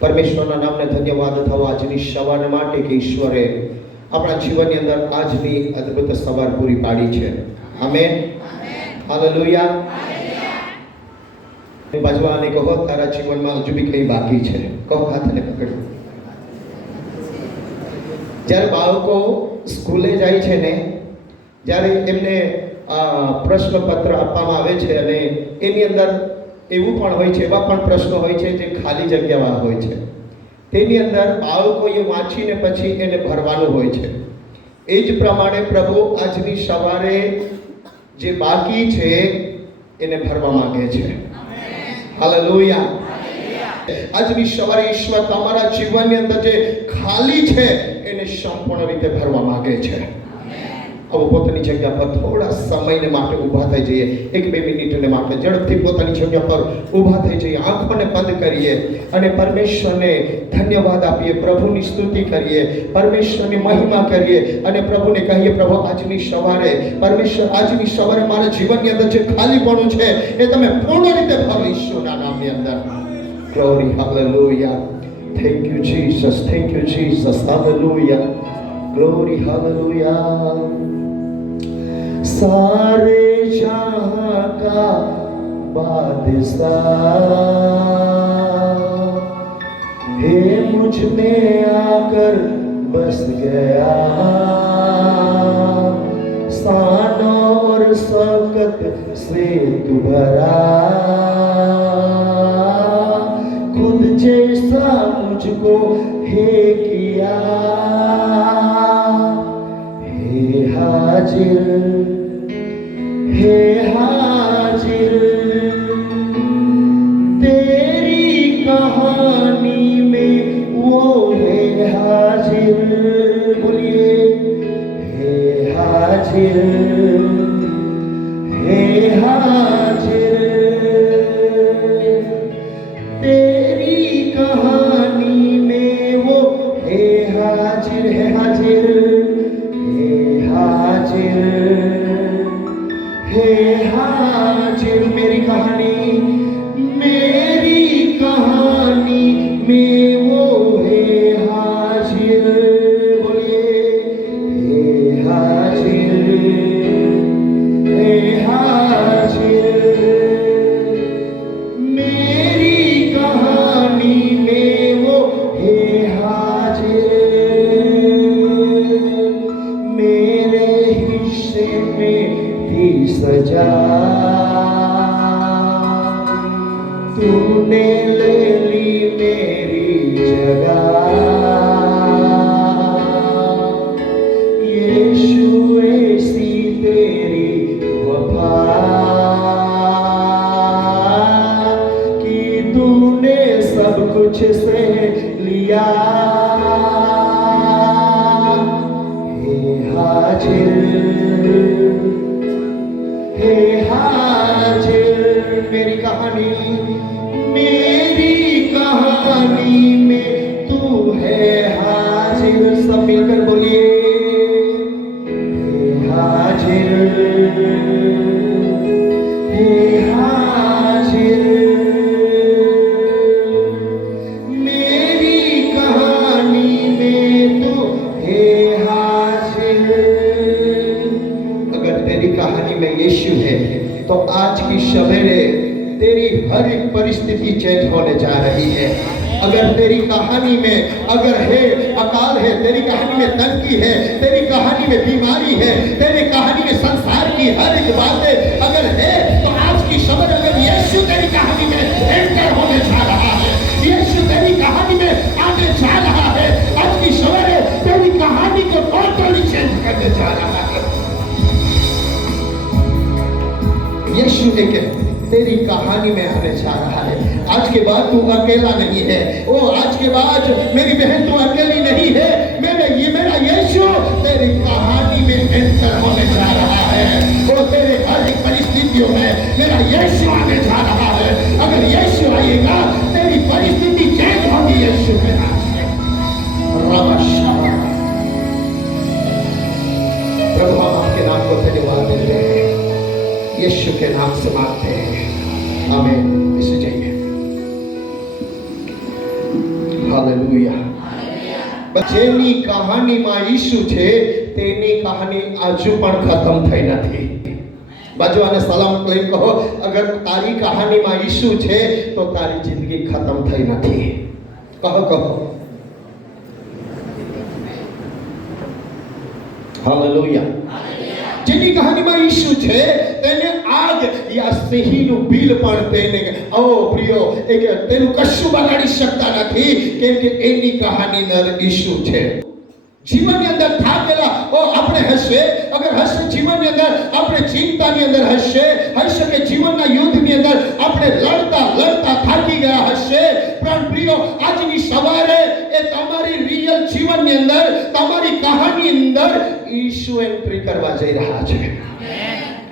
પરમેશ્વરના નામને ધન્યવાદ થવા આજની સવાર માટે કે ઈશ્વરે આપણા જીવનની અંદર આજની અદ્ભુત સવાર પૂરી પાડી છે. Amen, hallelujah. બાજુવાળાને કહો, તારા જીવનમાં હજુ બી કંઈ બાકી છે. કહો, હાથને પકડો. જ્યારે બાળકો સ્કૂલે જાય છે ને, જ્યારે એમને પ્રશ્નપત્ર આપવામાં આવે છે અને એની અંદર એવું પણ હોય છે, એવા પણ પ્રશ્નો હોય છે જે ખાલી જગ્યાવાળા હોય છે. તેની અંદર બાળકોએ વાંચીને પછી એને ભરવાનું હોય છે. એ જ પ્રમાણે પ્રભુ આજની સવારે જે બાકી છે એને ભરવા માંગે છે. હાલેલુયા. આજની સવારે ઈશ્વર તમારા જીવનની અંદર જે ખાલી છે એને સંપૂર્ણ રીતે ભરવા માંગે છે. હવે પોતાની જગ્યા પર થોડા સમયને માટે ઊભા થઈ જઈએ, 1-2 મિનિટને માટે ઝડપથી પોતાની જગ્યા પર ઊભા થઈ જઈએ, આંખોને બંધ કરીએ અને પરમેશ્વરને ધન્યવાદ આપીએ, પ્રભુની સ્તુતિ કરીએ, પરમેશ્વરની મહિમા કરીએ અને પ્રભુને કહીએ, પ્રભુ આજની સવારે પરમેશ્વર, આજની સવારે મારા જીવનની અંદર જે ખાલીપણું છે એ તમે પૂર્ણ રીતે ભરો ઈશ્વરના નામની અંદર. Glory, hallelujah. Thank you Jesus, thank you Jesus, hallelujah. Glory hallelujah. सारे जहां का बादशाह हे मुझ में आकर बस गया, शान और शौकत से तू भरा, खुद जैसा मुझको हे किया, हाजिर हे हाजिर तेरी कहानी में वो है हाजिर. बोलिए, हे हाजिर हे हाजिर तेरी कहानी में वो है हाजिर, है हाजिर हे हाजिर. मेरी कहानी में वो है हाजिर. बोलिए, हे हाजिर हे हाजिर मेरी कहानी में वो है हाजिर. मेरे हिस्से में थी सजा, तूने ले ली मेरी जगह. यीशु ऐसी तेरी वफा कि तूने सब कुछ से लिया. हे हाजिर हे हाजिर मेरी कहानी में तू है हाजिर. सब मिलकर बोलिए, हे हाजिर हे हाजिर मेरी कहानी में तू है हाजिर. अगर तेरी कहानी में यीशु है तो आज की सवेरे तेरी हर एक परिस्थिति चेंज होने जा रही है. अगर तेरी कहानी में अगर है अकाल है, तेरी कहानी में तंगी है, तेरी कहानी में बीमारी है, तेरी कहानी में संसार की हर एक बातें अगर है तो आज की सवेरे अगर यीशु तेरी कहानी में एंटर होने जा रहा है, यीशु तेरी कहानी में आने जा रहा है, आज की सवेरे तेरी कहानी को टोटली चेंज करने जा रहा है. यीशु एक तेरी कहानी में आने जा रहा है. आज के बाद तू अकेला नहीं है. ओ आज के बाद मेरी बहन तू अकेली नहीं है. मेरा यीशु तेरी कहानी में एंटर होने जा रहा है. वो तेरे हर एक परिस्थितियों में मेरा यीशु आने जा रहा है. अगर यीशु आएगा तेरी परिस्थिति चेंज होगी यीशु के नाम से. प्रभु हम आपके नाम को धन्यवाद देते हैं, यीशु के नाम से मांगते हैं, आमीन. इसे जाइए. હાલેલુયા. જેની કહાનીમાં ઈસુ છે તેની કહાની હજુ પણ ખતમ થઈ નથી. બાજુવાને સલામ લઈને કહો, અગર તારી કહાનીમાં ઈસુ છે તો તારી જિંદગી ખતમ થઈ નથી. કહો. હાલેલુયા. જેની કહાનીમાં ઈસુ છે તેને આગ યા સિંહનું બિલ પણ તેને પ્રિયો તેનું કશું બગાડી શકતા નથી, કેમ કે એની કહાની અંદર ઈસુ છે. જીવનની અંદર થાકેલા આપણે હશે, અગર હશે જીવનની અંદર આપણે ચિંતાની અંદર હશે, હોઈ શકે જીવનના યુદ્ધની અંદર આપણે લડતા થાકી ગયા હશે, પણ પ્રિયો આજની સવારે એ તમારી રિયલ જીવનની અંદર, તમારી કહાની અંદર ઈસુ એન્ટ્રી કરવા જઈ રહ્યા છે.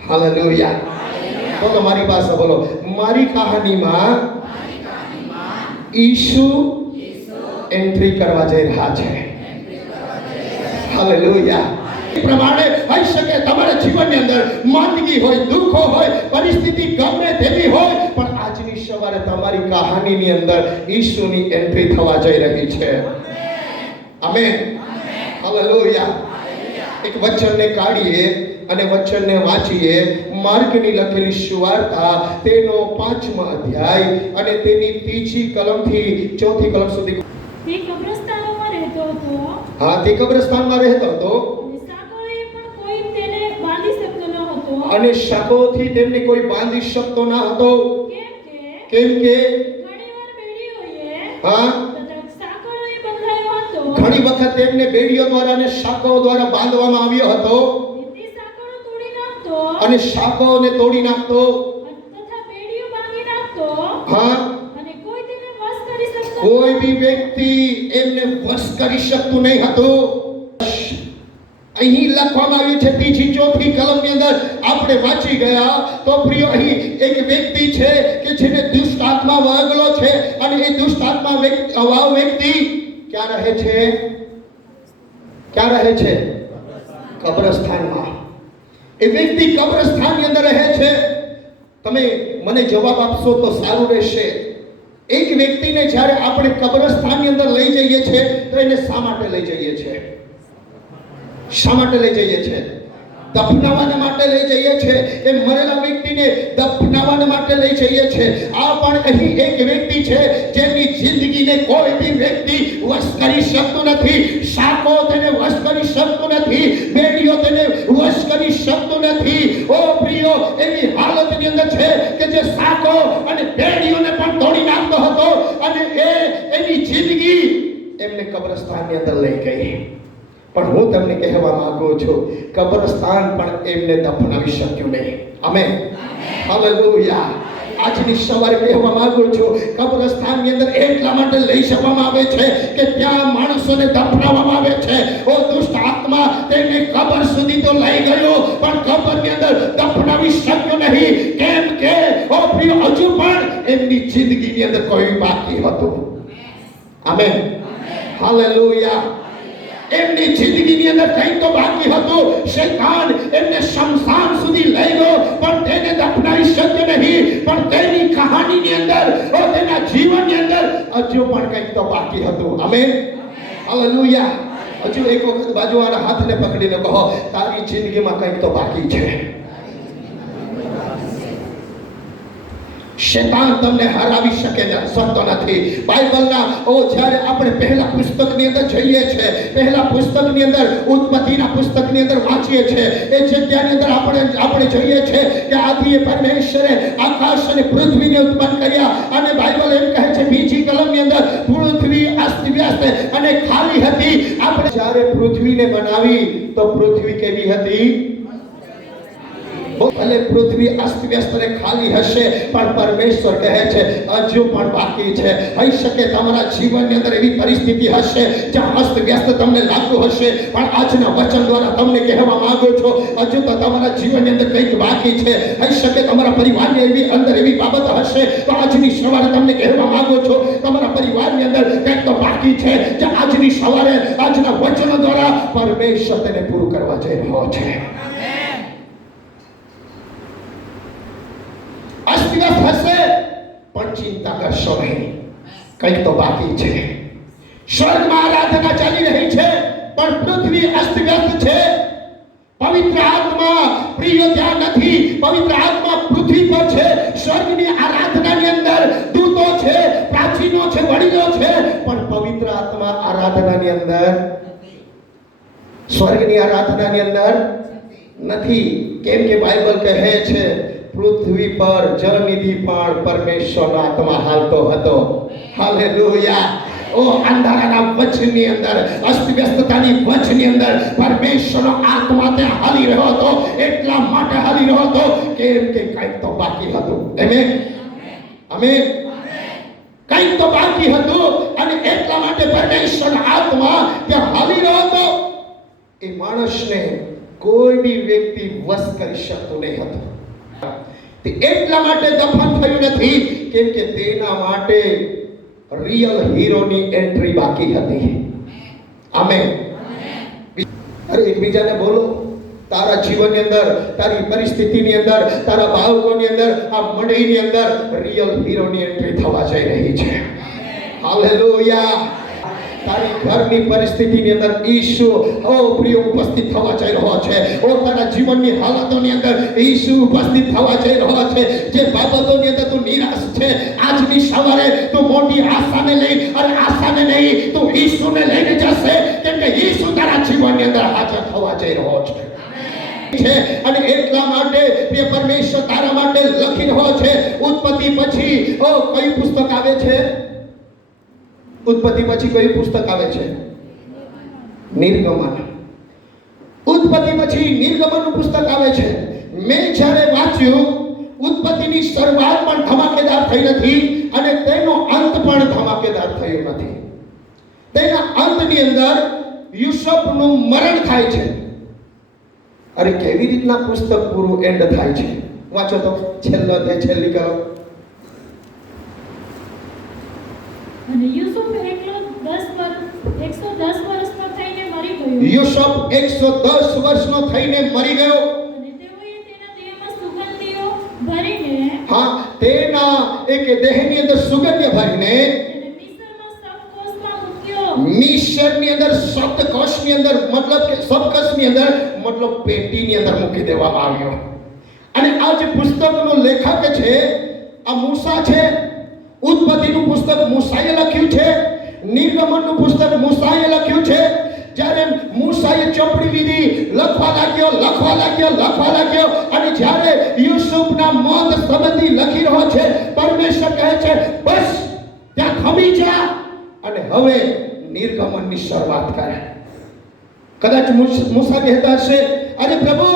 હાલેલુયા. બોલો મારી પાસે, બોલો મારી કહાનીમાં ઈસુ એન્ટ્રી કરવા જઈ રહ્યા છે. હાલેલુયા. પ્રમાણે હોઈ શકે તમારા જીવનની અંદર માંદગી હોય, દુઃખો હોય, પરિસ્થિતિ ગમે તેવી હોય, પણ આજની સવારે તમારી કહાનીની અંદર ઈસુની એન્ટ્રી થવા જઈ રહી છે. આમેન. હાલેલુયા. એક વચનને કાઢીએ અને વચનને વાંચીએ. માર્કની લખેલી સુવાર્તા તેનો 5મો અધ્યાય અને તેની 3જી કલમથી 4થી કલમ સુધી. તે કબ્રસ્તાનમાં રહેતો હતો. હા, તે કબ્રસ્તાનમાં રહેતો હતો. અને શાકોથી તેમને કોઈ બાંધી શકતો ન હતો, કેમ કે ઘણી વખત તેમને બેડીઓ દ્વારા અને શાકો દ્વારા બાંધવામાં આવ્યો હતો અને શાકોને તોડી નાખતો. હા, કોઈ બી વ્યક્તિ એમને વશ કરી શકતું નહીં હતું. અહીં લખવામાં આવ્યું છે 3જી 4થી કલમની અંદર આપણે વાંચી ગયા તો પ્રિય અહીં એક વ્યક્તિ છે કે જેને દુષ્ટ આત્મા વાગેલો છે અને એ દુષ્ટ આત્મા વ્યક્તિ ક્યાં રહે છે? કબ્રસ્તાનમાં. એ વ્યક્તિ કબ્રસ્તાનની અંદર રહે છે. તમે મને જવાબ આપશો તો સારું રહેશે. એક વ્યક્તિને જ્યારે આપણે કબ્રસ્તાનની અંદર લઈ જઈએ છીએ તો એને શા માટે લઈ જઈએ છીએ? શા માટે લઈ જઈએ છીએ? દફનાવવા માટે લઈ જઈએ છીએ. એ મરેલા વ્યક્તિને દફનાવવા માટે લઈ જઈએ છીએ. આ પણ અહીં એક વ્યક્તિ છે જેની જિંદગીને કોઈ બી વ્યક્તિ વશ કરી શકતું નથી. શાકો તેને વશ કરી શકતું નથી, બેડીઓ તેને વશ કરી શકતું નથી. ઓ પ્રિયો, એવી હાલતની અંદર છે કે જે શાકો અને બેડીઓને પણ તોડી નાખતો હતો અને એની જિંદગી એમને કબ્રસ્તાનની અંદર લઈ ગઈ. પણ હું તમને કહેવા માંગુ છું, કબ્રસ્તાન પણ એમને દફનાવી શક્યું નહીં. આમેન. હાલેલુયા. આજની સવારે કહેવા માંગુ છું, કબ્રસ્તાનની અંદર એટલા માટે લઈ જવામાં આવે છે કે ત્યાં માણસોને દફનાવવામાં આવે છે. ઓ દુષ્ટ આત્મા તેને કબર સુધી તો લઈ ગયો, પણ કબરની અંદર દફનાવી શક્યો નહીં, કેમ કે ઓ પ્રિય હજુ પણ એમની જિંદગીની અંદર કોઈ બાકી હતું. આમેન. હાલેલુયા. એમની જિંદગીની અંદર કંઈ તો બાકી હતું. શૈતાન એમને શમશાન સુધી લઈ ગયો, પણ તેને દફનાવી શક્યો નહીં. પણ તેની કહાનીની અંદર, તેના જીવનની અંદર હજુ પણ કંઈક તો બાકી હતું. આમેન. હાલેલુયા. હજુ એક વખત બાજુવાળા હાથને પકડીને કહો, તારી જિંદગીમાં કંઈક તો બાકી છે. શૈતાન તમને હરાવી શકતો નથી. બાઇબલના જ્યારે આપણે પહેલા પુસ્તકની અંદર જઈએ છીએ, પહેલા પુસ્તકની અંદર ઉત્પત્તિના પુસ્તકની અંદર વાંચીએ છીએ, એ જગ્યાની અંદર આપણે જોઈએ છીએ કે આદિએ પરમેશ્વરે આકાશ અને પૃથ્વીને ઉત્પન્ન કર્યા. અને બાઇબલ એમ કહે છે બીજી કલમની અંદર પૃથ્વી અસ્તવ્યસ્ત અને ખાલી હતી. આપણે જ્યારે પૃથ્વીને બનાવી તો પૃથ્વી કેવી હતી? ભલે પૃથ્વી અસ્તવ્યસ્ત અને ખાલી હશે, પણ પરમેશ્વર કહે છે હજુ પણ બાકી છે. હોઈ શકે તમારા જીવનની અંદર એવી પરિસ્થિતિ હશે જ્યાં અસ્તવ્યસ્ત તમને લાગતું હશે, પણ આજના વચન દ્વારા તમને કહેવા માંગુ છું, હજુ તો તમારા જીવનની અંદર કંઈક બાકી છે. હોઈ શકે તમારા પરિવારની અંદર એવી બાબત હશે, તો આજની સવારે તમને કહેવા માંગુ છું, તમારા પરિવારની અંદર કંઈક તો બાકી છે, જે આજની સવારે આજના વચનો દ્વારા પરમેશ્વર તેને પૂરું કરવા જઈ રહ્યો છે. અસ્તવ્યસ્ત હશે પણ ચિંતા કરશો નહીં, કંઈક તો બાકી છે. સ્વર્ગમાં આરાધના ચાલી રહી છે, પણ પૃથ્વી અસ્તવ્યસ્ત છે. પવિત્ર આત્મા પ્રિય ત્યાં નથી. પવિત્ર આત્મા પૃથ્વી પર છે. સ્વર્ગની આરાધનાની અંદર દૂતો છે, પ્રાચીનો છે, વડીલો છે, પણ પવિત્ર આત્મા આરાધનાની અંદર, સ્વર્ગની આરાધનાની અંદર નથી. કેમ કે બાઇબલ કહે છે પૃથ્વી પર જળનિધિ પણ પરમેશ્વરનો આત્મા હાલતો હતો. હાલેલુયા. ઓ અંધારાના વચની અંદર, અસ્તવ્યસ્તતાની વચની અંદર પરમેશ્વરનો આત્મા ત્યાં હાલી રહ્યો હતો. એટલા માટે હાલી રહ્યો હતો કેમ કે કંઈક તો બાકી હતું. Amen, amen. કંઈક તો બાકી હતું અને એટલા માટે પરમેશ્વરનો આત્મા ત્યાં હાલી રહ્યો હતો. એ માણસને કોઈ બી વ્યક્તિ વશ કરી શકતો નહીં હતો. તે એટલા માટે દફન થયું નથી કેમ કે તેના માટે રિયલ હીરોની એન્ટ્રી બાકી હતી. આમેન. અરે એકબીજાને બોલો, તારા જીવનની અંદર, તારી પરિસ્થિતિની અંદર, તારા બાળકોની અંદર, આ મંડળીની અંદર રિયલ હીરોની એન્ટ્રી થવા જઈ રહી છે. હાલેલુયા. તારી ઘરની પરિસ્થિતિની અંદર ઈસુ પ્રિય ઉપસ્થિત થવા જઈ રહ્યો છે. તારા જીવનની હાલતોની અંદર ઈસુ ઉપસ્થિત થવા જઈ રહ્યો છે. જે બાબતોની અંદર તું નિરાશ છે, આજની સવારે તું મોટી આશાને લઈ, અને આશાને નહીં, તું ઈસુને લઈને જશે, કેમ કે ઈસુ તારા જીવનની અંદર હાજર થવા જઈ રહ્યો છે. અને એટલા માટે પ્રિય પરમેશ્વર તારા માટે લખી રહ્યો છે. ઉત્પત્તિ પછી કયું પુસ્તક આવે છે? ઉત્પત્તિ પછી કયું પુસ્તક આવે છે? નિર્ગમન. ઉત્પત્તિ પછી નિર્ગમનનું પુસ્તક આવે છે. મેં જ્યારે વાંચ્યું, ઉત્પત્તિની શરૂઆત પણ ધમાકેદાર થઈ નથી અને તેનો અંત પણ ધમાકેદાર થયો નથી. તેના અંતની અંદર યુસુફનું મરણ થાય છે. અરે કેવી રીતના પુસ્તક પૂરું એન્ડ થાય છે? વાંચો તો છેલ્લી કરો. અને યુસુફ એકલો 110 વર્ષનો થઈને મરી ગયો. યુસુફ 110 વર્ષનો થઈને મરી ગયો. અને તેઓએ તેના દેહમાં સુગંધીઓ ભરીને, તેના એક દેહની અંદર સુગંધ ભરીને તેને મિસ્રમાં શબકોશમાં મૂક્યો. મિસ્રની અંદર શબ્દકોશની અંદર, મતલબ કે શબકોશની અંદર, મતલબ પેટીની અંદર મૂકી દેવામાં આવ્યો. અને આ જે પુસ્તકનો લેખક છે આ મૂસા છે. ઉત્પત્તિનું પુસ્તક મૂસાએ લખ્યું છે. નિર્ગમનનું પુસ્તક મૂસાએ લખ્યું છે. જ્યારે મૂસાએ ચોપડી લીધી, લખવા લાગ્યો અને જ્યારે યુસુફના મોત સંબંધી લખી રહ્યો છે, પરમેશ્વર કહે છે બસ ત્યાં થમી જા અને હવે નિર્ગમનની શરૂઆત કરે. કદાચ મૂસા કહેતા હશે, અરે પ્રભુ,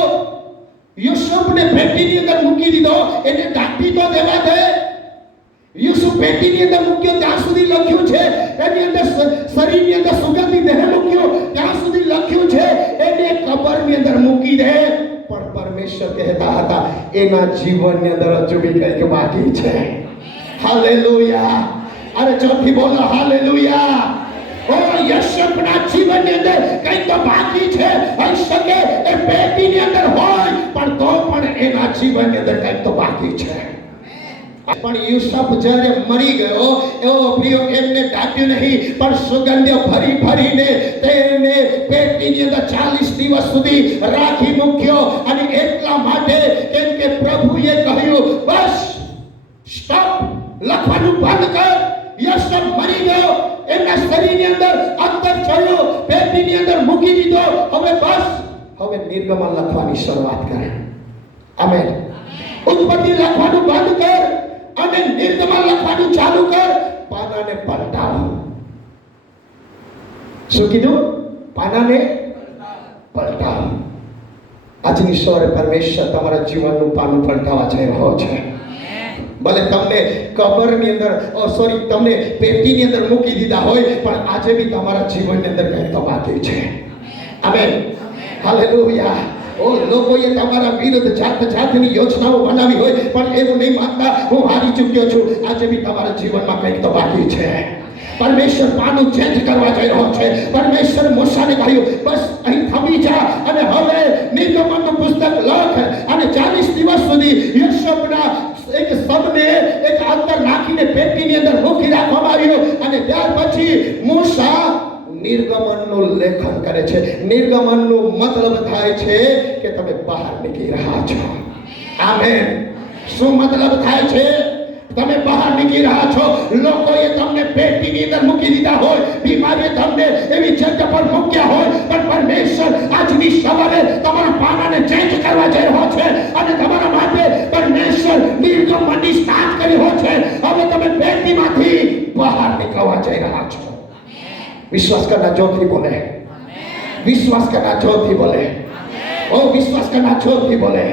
યુસુફને પેટીની અંદર મૂકી દીધો, એને ઢાંકી તો દેવા દે. યુસુફ પેટીની અંદર મૂક્યો ત્યાં સુધી લખ્યું છે, એની અંદર શરીરની અંદર સુગંધી દેહ મૂક્યો ત્યાં સુધી લખ્યું છે, એને કબરની અંદર મૂકી દે. પણ પરમેશ્વર કહેતા હતા એના જીવનની અંદર હજુ બી કંઈક બાકી છે. હાલેલુયા. અરે ચોથી બોલો હાલેલુયા. યુસુફના જીવનની અંદર કંઈક તો બાકી છે. હોઈ શકે એ પેટીની અંદર હોય, પણ તો પણ એના જીવનની અંદર કંઈક તો બાકી છે. પણ યુસુફ જ્યારે મરી ગયો, એવો પ્રિય એમને ઢાંક્યું નહીં, પણ સુગંધ ભરીને તેને પેટીની અંદર 40 દિવસ સુધી રાખી મૂક્યો. અને એટલા માટે કેમ કે પ્રભુએ કહ્યું બસ સ્ટોપ, લખવાનું બંધ કર. યુસુફ મરી ગયો, એમના શરીરની અંદર અંતર ચડ્યો, પેટીની અંદર મૂકી દીધો. હવે બસ, હવે નિર્ગમન લખવાની શરૂઆત કરે. આમેન. ઉત્પત્તિ લખવાનું બંધ કર અને નિર્ગમન લખવાનું ચાલુ કર. પાનાને પલટાવો. શું કીધું? પાનાને પલટાવો. આજની સવારે પરમેશ્વર તમારા જીવનનું પાનું પલટાવા જઈ રહ્યો છે. ભલે તમને કબરની અંદર તમને પેટીની અંદર મૂકી દીધા હોય, પણ આજે બી તમારા જીવનની અંદર કંઈક તો બાકી છે. આમેન. હાલેલુયા. લોકોએ તમારા વિરુદ્ધ જાતની યોજનાઓ બનાવી હોય, પણ એવું નહીં માનતા હું હારી ચૂક્યો છું. આજે બી તમારા જીવનમાં કંઈક તો બાકી છે. પરમેશ્વર પાનું ચેન્જ કરવા જઈ રહ્યો છે. પરમેશ્વર મૂસાને કહ્યું બસ અહીં થમી જા અને હવે નિર્ગમનનું પુસ્તક લખ. અને 40 દિવસ સુધી યુસુફના એક શબને એક અંદર નાખીને પેટીની અંદર મૂકી રાખવામાં આવ્યો. અને ત્યાર પછી મૂસા નિર્ગમનનું લેખન કરે છે. નિર્ગમનનો મતલબ થાય છે કે તમે બહાર નીકળી રહ્યા છો. આમેન. શું મતલબ થાય છે? તમે બહાર નીકળી રહ્યા છો. લોકોએ તમને પેટીની અંદર મૂકી દીધા હોય, બીમારીએ તમને એવી જગ્યા પર મૂક્યા હોય, પણ પરમેશ્વર આજની સવારે તમારા પાનાને ચેન્જ કરવા જઈ રહ્યો છે અને તમારા માટે પરમેશ્વર નિર્ગમનની સ્ટાર્ટ કરી રહ્યો છે. હવે તમે પેટીમાંથી બહાર નીકળવા જઈ રહ્યા છો. विश्वास करना जोर થી बोले. विश्वास करना जोर થી बोले. ओ विश्वास करना जोर થી बोले.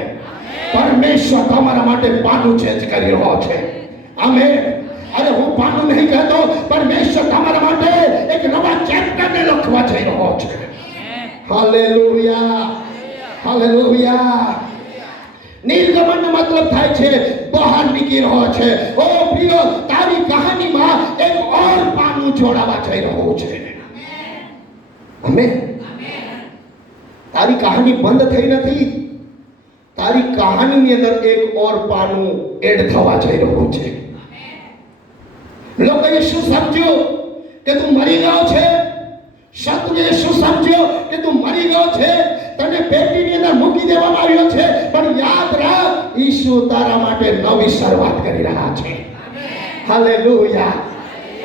परमेश्वर તમારા માટે પાનું ચેન્જ કરી રહ્યો છે. આમેન. અરે હું પાનું નહીં કહેતો, પરમેશ્વર તમારા માટે એક નવા ચેપ્ટરને લખવા જઈ રહ્યો છે. Hallelujah, hallelujah. નિર્ગમનનો મતલબ થાય છે બહાર નીકળી રહ્યો છે. ઓ પ્રિય, તારી કહાનીમાં એક ઓર પાનું જોડાવા જઈ રહ્યું છે. આમેન. તારી કહાની બંધ થઈ નથી. તારી કહાનીની અંદર એક ઓર પાનું એડ થવા જઈ રહ્યું છે. લોકોએ શું સમજ્યું કે તું મરી ગયો છે? શત્રુએ શું સમજ્યો કે તું મરી ગયો છે? તને પેટીની અંદર મૂકી દેવામાં આવ્યો છે. પણ યાદ રાખ, ઈસુ તારા માટે નવી શરૂઆત કરી રહ્યા છે. હાલેલુયા.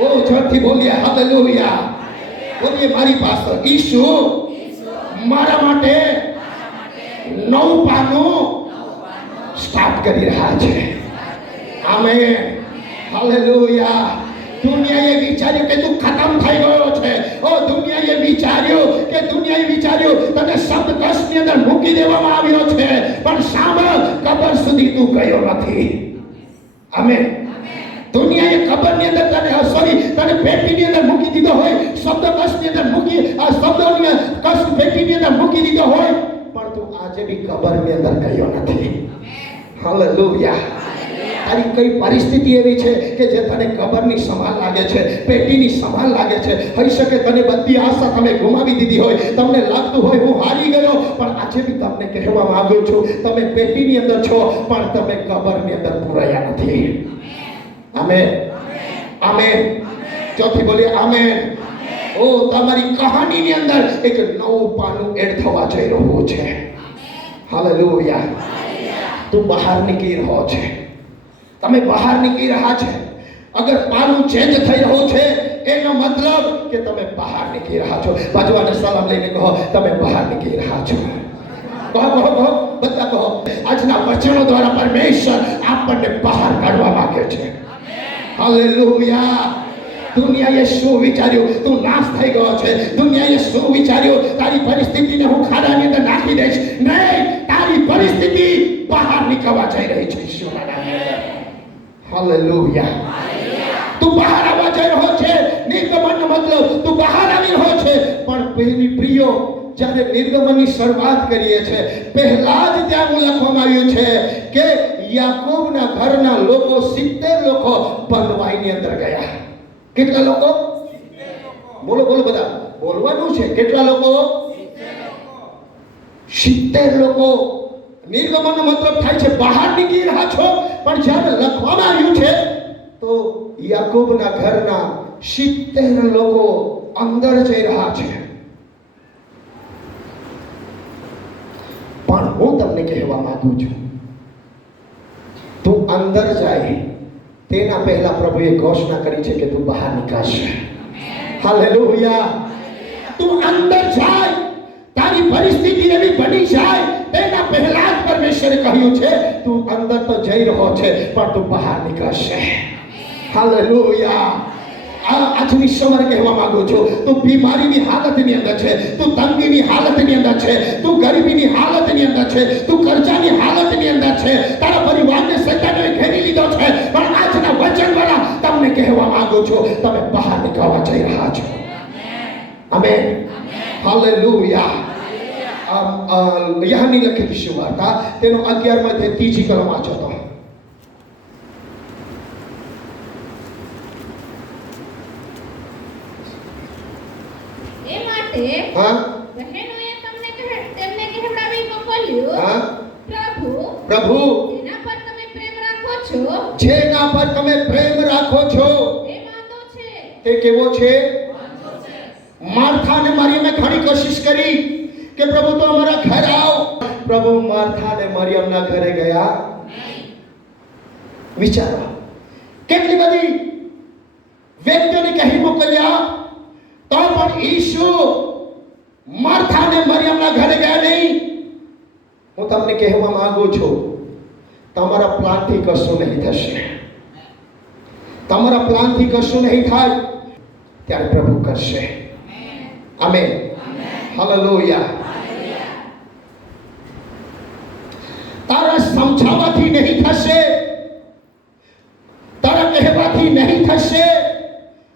ઓ જોરથી બોલીએ હાલેલુયા. બોલીએ મારી પાસે ઈસુ મારા માટે નવું પાનું સ્ટાર્ટ કરી રહ્યા છે. આમેન. હાલેલુયા. દુનિયાએ વિચાર્યું કે તું ખતમ થઈ ગયો છે. ઓ દુનિયાએ વિચાર્યું તને શબ્દ કષ્ટની અંદર મૂકી દેવામાં આવ્યો છે. પણ સાંભળ, કબર સુધી તું ગયો નથી. આમેન. દુનિયાએ કબરની અંદર તને પેટીની અંદર મૂકી દીધો હોય, શબ્દ કષ્ટની અંદર શબ્દોની કષ્ટ પેટીની અંદર મૂકી દીધો હોય, પણ તું આજે બી કબરની અંદર ગયો નથી. હાલેલુયા. તારી કઈ પરિસ્થિતિ એવી છે કે જે તને કબરની સમાન લાગે છે, પેટીની સમાન લાગે છે. હોઈ શકે તને બધી આશા તમે ગુમાવી દીધી હોય, તમને લાગતું હોય હું હારી ગયો, પણ આજે બી તમને કહેવા માંગુ છું, તમે પેટીની અંદર છો પણ તમે કબરની અંદર પુરાયા નથી. આમેન. આમેન. ચોથી બોલીએ આમેન. ઓ તમારી કહાનીની અંદર એક નવું પાનું એડ થવા જઈ રહ્યું છે. હાલેલુયા. તું બહાર નીકળી રહ્યો છે. તમે બહાર નીકળી રહ્યા છે. અગર પાનું ચેન્જ થઈ રહ્યું છે એનો મતલબ કે તમે બહાર નીકળી રહ્યા છો. બાજુવાળાને સલામ લઈને કહો, તમે બહાર નીકળી રહ્યા છો. કહો, બધા કહો. આજના વચનો દ્વારા પરમેશ્વર આપણને બહાર કાઢવા માંગે છે. હાલેલુયા. દુનિયાએ શું વિચાર્યું? તું નાશ થઈ ગયો છે. દુનિયાએ શું વિચાર્યું? તારી પરિસ્થિતિને હું ખાડાની અંદર નાખી દઈશ. નહીં, તારી પરિસ્થિતિ બહાર નીકળવા જઈ રહી છે. ઈશ્વરના નામે. હાલેલુયા. તું બહાર આવવા જઈ રહ્યો છે. નિર્ગમનનો મતલબ તું બહાર આવી રહ્યો છે. પણ પહેલી પ્રિયો, જ્યારે નિર્ગમનની શરૂઆત કરીએ છે, પહેલા જ ત્યાં લખવામાં આવ્યું છે કે યાકૂબના ઘરના લોકો 70 લોકો બંધવાઈની અંદર ગયા. કેટલા લોકો? 70 લોકો. બોલો બધા. બોલવાનું છે. કેટલા લોકો? 70 લોકો. નિર્ગમનનો મતલબ થાય છે બહાર નીકળી રહ્યા છો. પણ જ્યારે લખવામાં આવ્યું છે તો યાકૂબના ઘરના 70 લોકો અંદર જઈ રહ્યા છે. પણ હું તમને કહેવા માંગુ છું, તું અંદર જાય તેના પહેલા પ્રભુએ ઘોષણા કરી છે કે તું બહાર નીકળશે. હાલેલુયા. તું અંદર જાય, તારી પરિસ્થિતિ એવી બની જાય તેના પહેલા જ પરમેશ્વરે કહ્યું છે તું અંદર તો જઈ રહ્યો છે પણ તું બહાર નીકળશે. હાલેલુયા. આજની સવારે કહેવા માંગુ છું, તું બીમારીની હાલતની અંદર છે, તું તંગીની હાલતની અંદર છે, તું ગરીબીની હાલતની અંદર છે, તું કર્જાની હાલતની અંદર છે, તારા પરિવારને શૈતાનોએ ઘેરી લીધો છે, પણ આજના વચન દ્વારા તમને કહેવા માંગુ છું, તમે બહાર નીકળવા જઈ રહ્યા છો. આમેન. હાલેલુયા. યહાની લખેલી સુવાર્તા તેનો 11માં તે 3જી કલમ વાંચો તો. બહેનોએ તેમને કહેવડાવી મોકલ્યું, પ્રભુ જેના પર તમે પ્રેમ રાખો છો તે વાંધો છે. તે કેવો છે? માર્થો તમે ઘણી કોશિશ કરી કે પ્રભુ તો અમારા ઘર આવ. પ્રભુ માર્થા અને મરિયમના ઘરે ગયા. વિચારો, કેટલી બધી વ્યક્તિઓને કહી મોકલ્યા તો પણ ઈસુ માર્થા અને મરિયમના ઘરે ગયા નહીં. હું તમને કહેવા માંગુ છું, તમારા પ્લાનથી કશું નહીં થશે. તમારા પ્લાનથી કશું નહીં થાય, ત્યારે પ્રભુ કરશે. આમેન. હાલેલુયા. તારા સમજાવવાથી નહીં થશે, તારા કહેવાથી નહીં થશે.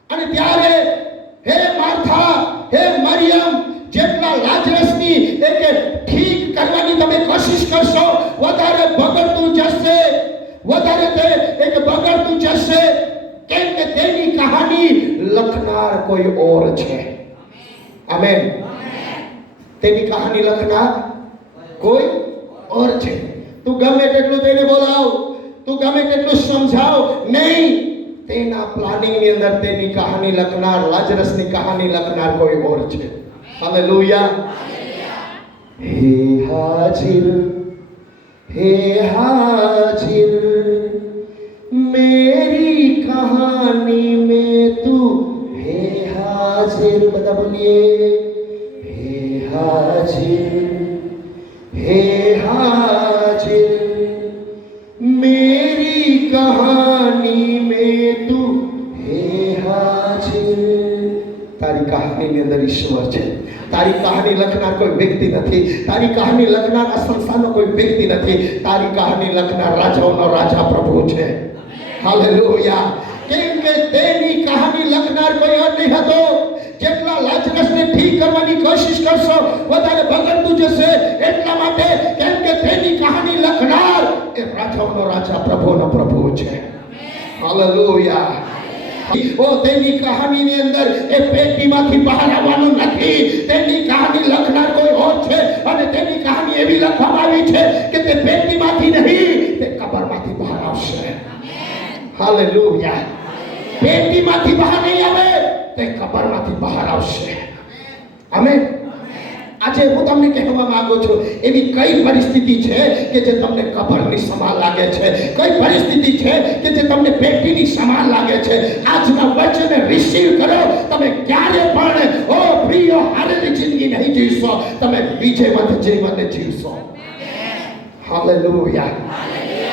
અને ત્યારે હે માર્થા, હે મરિયમ, જેટલા લાજરસની એક ઠીક કરવાની તમે કોશિશ કરશો, વધારે બગડતું જશે, વધારે તે એક બગડતું જશે. કેમ કે તેની કહાની લખનાર કોઈ ઓર છે. આમેન. તેની કહાની લખનાર કોઈ ઓર છે. તું ગમે તેટલું તેને બોલાવ, તું ગમે તેટલું સમજાવ, નહીં. તેના પ્લાનિંગ ની અંદર તેની કહાની લખનાર, લાજરસની કહાની લખનાર કોઈ ઓર છે. હાલેલુયા. હે હાજિર, હે હાજિર, मेरी कहानी में तू हे हाजिर. बता बोलिए, हे हाजिर, हे हाजिर, मेरी कहानी में तू हे हाजिर. તારી કહાનીની અંદર ઈશ્વર છે. તારી કહાની લખનાર કોઈ વ્યક્તિ નથી. તારી કહાની લખનાર આ સંસારનો કોઈ વ્યક્તિ નથી. તારી કહાની લખનાર રાજાઓનો રાજા પ્રભુ છે. હાલેલુયા. કેમ કે તેની કહાની લખનાર કોઈ ઓર નહીં હતો. જેટલા લાજરસને ઠીક કરવાની કોશિશ કરશો, વધારે બગડતું જશે. એટલા માટે કેમ કે તેની કહાની લખનાર એ રાજાઓનો રાજા, પ્રભુનો પ્રભુ છે. હાલેલુયા. ઓ તેની કહાનીની અંદર એ પેટીમાંથી બહાર આવવાનું નથી. તેની કહાની લખનાર કોઈ ઓર છે. અને તેની કહાની એવી લખવામાં આવી છે કે તે પેટીમાંથી નહીં, તે કબરમાંથી બહાર આવશે. હાલેલુયા. પેટીમાંથી બહાર નહીં આવે, તે કબરમાંથી બહાર આવશે. આમેન. આજે હું તમને કહેવા માંગુ છું, એવી કઈ પરિસ્થિતિ છે કે જે તમને કબરની સમાન લાગે છે? કઈ પરિસ્થિતિ છે કે જે તમને પેટીની સમાન લાગે છે? આજના વચનને રિસીવ કરો. તમે ક્યારે પણ ઓ પ્રિય હારેલી જિંદગી નહીં જીવશો, તમે વિજયવંત જીવન જીવશો. હાલેલુયા.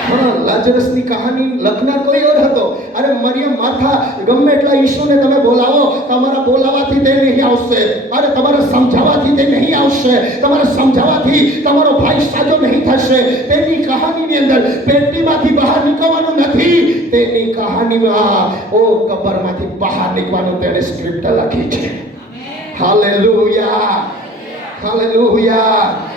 હા, લાજરસની કહાની લખનાર કોઈ ઓર હતો. અરે મરિયમ, માર્થા, ગમે એટલા ઈસુને તમે બોલાવો, તમારા બોલાવાથી તે નહીં આવશે. અરે તમારા સમજાવવાથી તે નહીં આવશે. તમારા સમજાવવાથી તમારો ભાઈ સાજો નહીં થશે. તેની કહાનીની અંદર પેટીમાંથી બહાર નીકળવાનું નથી. તેની કહાનીમાં ઓ કબરમાંથી બહાર નીકળવાનું તેણે સ્ક્રિપ્ટ લખી છે. હાલેલુયા. હાલેલુયા.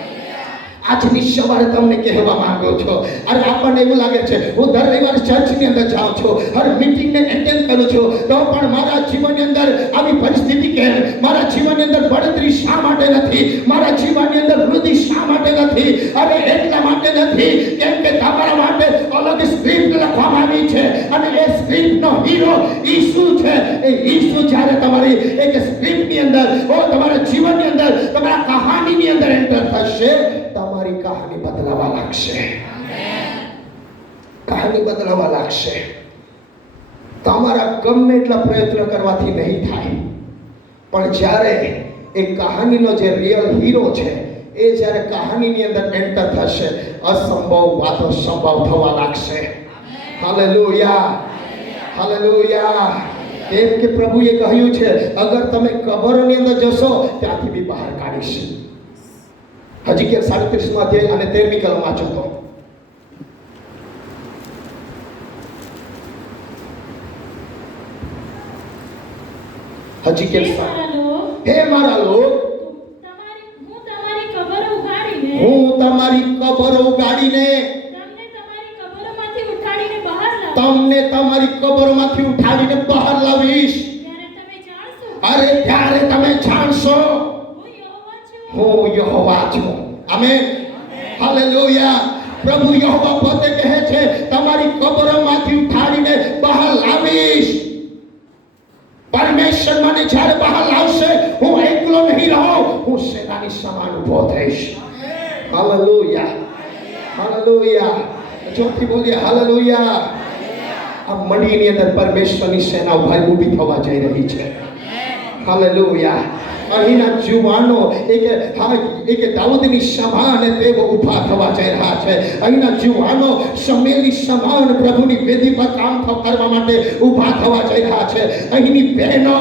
આજની સવારે તમને કહેવા માંગુ છું, અરે આપણને એવું લાગે છે, હું દર રવિવારે ચર્ચની અંદર જાઉં છું, હર મીટિંગને એટેન્ડ કરું છું, તો પણ મારા જીવનની અંદર આવી પરિસ્થિતિ કેમ? મારા જીવનની અંદર બળતરી શા માટે નથી? મારા જીવનની અંદર વૃદ્ધિ શા માટે નથી? અરે એટલા માટે નથી કેમ કે તમારા માટે અલગ સ્ક્રિપ્ટ લખવામાં આવી છે. અને એ સ્ક્રિપ્ટનો હીરો ઈસુ છે. એ ઈસુ જ્યારે તમારી એક સ્ક્રિપ્ટની અંદર, તમારા જીવનની અંદર, તમારા કહાનીની અંદર એન્ટર થશે, તમારી કહાની બદલાવા લાગશે. કહાની બદલાવા લાગશે. તમારા ગમે એટલા પ્રયત્ન કરવાથી નહીં થાય, પણ જ્યારે એ કહાનીનો જે રિયલ હીરો છે, એ જ્યારે કહાનીની અંદર એન્ટર થશે, અસંભવ વાતો સંભવ થવા લાગશે. હાલેલુયા. હાલેલુયા. કેમ કે પ્રભુએ કહ્યું છે, અગર તમે કબરોની અંદર જશો, ત્યાંથી બી બહાર કાઢીશ. હજી 37 અધ્યાય અને 13મી કલમ વાંચો તો. હજી કે હે મારા લોક, હું તમારી કબરો ઉગાડીને તમને તમારી કબરોમાંથી ઉઠાડીને બહાર લાવીશ. અરે ત્યારે તમે જાણશો હું યહોવા છું. આમેન. હાલેલુયા. પ્રભુ યહોવા પોતે કહે છે, તમારી કબરોમાંથી ઉઠાડીને બહાર લાવીશ. પરમેશ્વર મને જ્યારે બહાર લાવશે, હું એકલો નહીં રહું, ઊભો થઈશ. Hallelujah, hallelujah. જોરથી બોલીએ હાલેલુયા. આ મંડીની અંદર પરમેશ્વરની સેના ઊભી થવા જઈ રહી છે. હાલેલુયા. અહીંના જુવાનો એક દાઉદની સમાન તેઓ ઊભા થવા જઈ રહ્યા છે. અહીંના જુવાનો શમૂએલની સમાન પ્રભુની વેદી પર કામ કરવા માટે ઊભા થવા જઈ રહ્યા છે. અહીંની બહેનો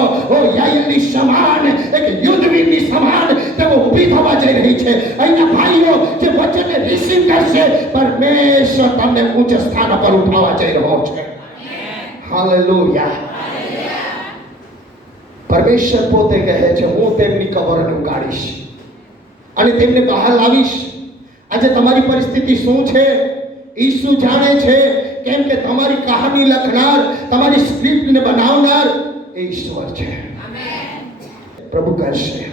યાયેલની સમાન એક યુદ્ધવીરની સમાન તેઓ ઊભી થવા જઈ રહી છે. અહીંના ભાઈઓ જે વચનને રિસીવ કરશે, પરમેશ્વર તમને ઉચ્ચ સ્થાન પર ઉઠાવવા જઈ રહ્યો છે. હાલેલુયા. પરમેશ્વર પોતે કહે છે, હું તેમની કબરને ઉગાડીશ અને તેમને બહાર લાવીશ. આજે તમારી પરિસ્થિતિ શું છે ઈસુ જાણે છે, કેમ કે તમારી કહાની લખનાર, તમારી સ્ક્રિપ્ટને બનાવનાર એ ઈશ્વર છે. પ્રભુ કરશે,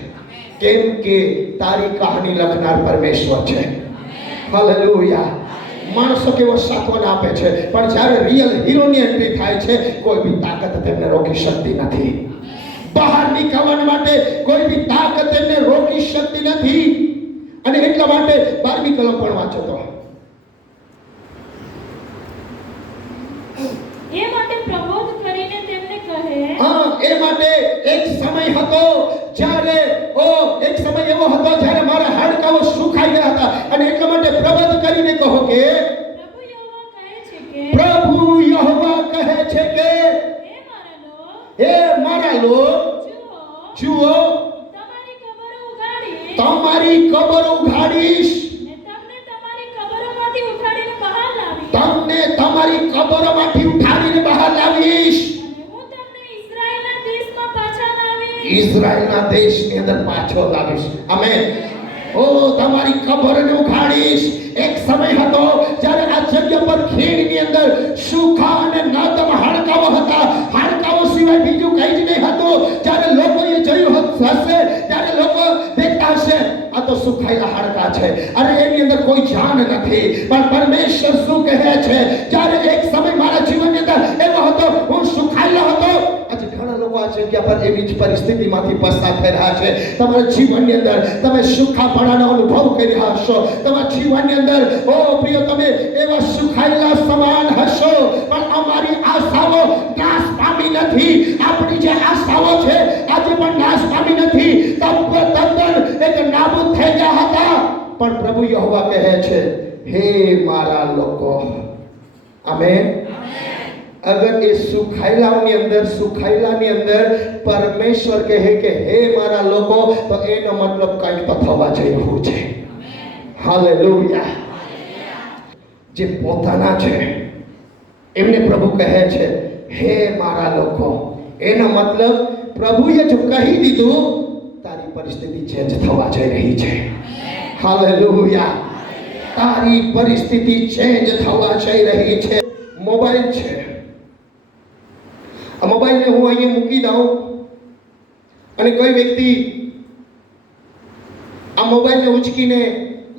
કેમ કે તારી કહાની લખનાર પરમેશ્વર છે. હાલેલુયા. માણસો કેવો સાંત્વના આપે છે, પણ જ્યારે રિયલ હીરોની એન્ટ્રી થાય છે, કોઈ બી તાકાત તેમને રોકી શકતી નથી. બહાર નીકળવા માટે કોઈ બી તાકાત તેમને રોકી શકતી નથી. અને એટલા માટે 12મી કલમ પણ વાંચો તો. એ માટે પ્રબોધ કરીને તેમને કહે. હા, એ માટે એક સમય હતો જ્યારે એક સમય એવો હતો જ્યારે મારા હાડકાઓ સુખાઈ ગયા હતા, અને એટલા માટે પ્રબોધ કરીને કહો કે પ્રભુ યહોવા કહે છે કે હે મારા લોક, જુઓ તમારી કબરો ઉઘાડીશ, તમને તમારી કબરોમાંથી ઉઠાવીને બહાર લાવીશ, ઇઝરાયલના દેશની અંદર પાછો લાવીશ. આમેન. તમારી કબરને ઉઘાડીશ. એક સમય હતો જ્યારે આ જગ્યા પર ખીણની અંદર સૂખા અને નરમ હાડકાઓ હતા. હાડકાઓ સિવાય બીજું કંઈ જ નહીં હતું. જ્યારે લોકોએ જોયું હશે, ત્યારે લોકો દેખતા હશે, આ તો સુખાયેલા હાડકા છે, અરે એની અંદર કોઈ જાન નથી. પણ પરમેશ્વર શું કહે છે, જ્યારે એક સમય મારા જીવનની અંદર એવો હતો, હું સુખાયેલો હતો. આજે ઘણા લોકો આ જગ્યા પર એવી જ પરિસ્થિતિમાંથી પસાર થઈ રહ્યા છે. તમારા જીવનની અંદર તમે સુખાપણાનો અનુભવ કરી રહ્યા હશો. તમારા જીવનની અંદર પ્રિય તમે એવા સુખાયેલા સમાન હશો, પણ અમારી આશાઓ નાશ પામી નથી. આપણી જે આશાઓ છે આજે પણ નાશ પામી નથી. તદ્દન એક નાબૂદ થઈ ગયા હતા. પણ પ્રભુ યહોવા કહે છે, હે મારા લોકો. આમેન. અગર એ સુખાયેલાની અંદર પરમેશ્વર કહે કે હે મારા લોકો, તો એનો મતલબ કંઈક તો થવા જઈ રહ્યું છે. હાલેલુયા. જે પોતાના છે એમને પ્રભુ કહે છે હે મારા લોકો. એનો મતલબ પ્રભુએ જો કહી દીધું, તારી પરિસ્થિતિ ચેન્જ થવા જઈ રહી છે. હાલેલુયા. તારી પરિસ્થિતિ ચેન્જ થવા જઈ રહી છે. મોબાઈલ છે, આ મોબાઈલને હું અહીંયા મૂકી દઉં અને કોઈ વ્યક્તિ આ મોબાઈલને ઉચકીને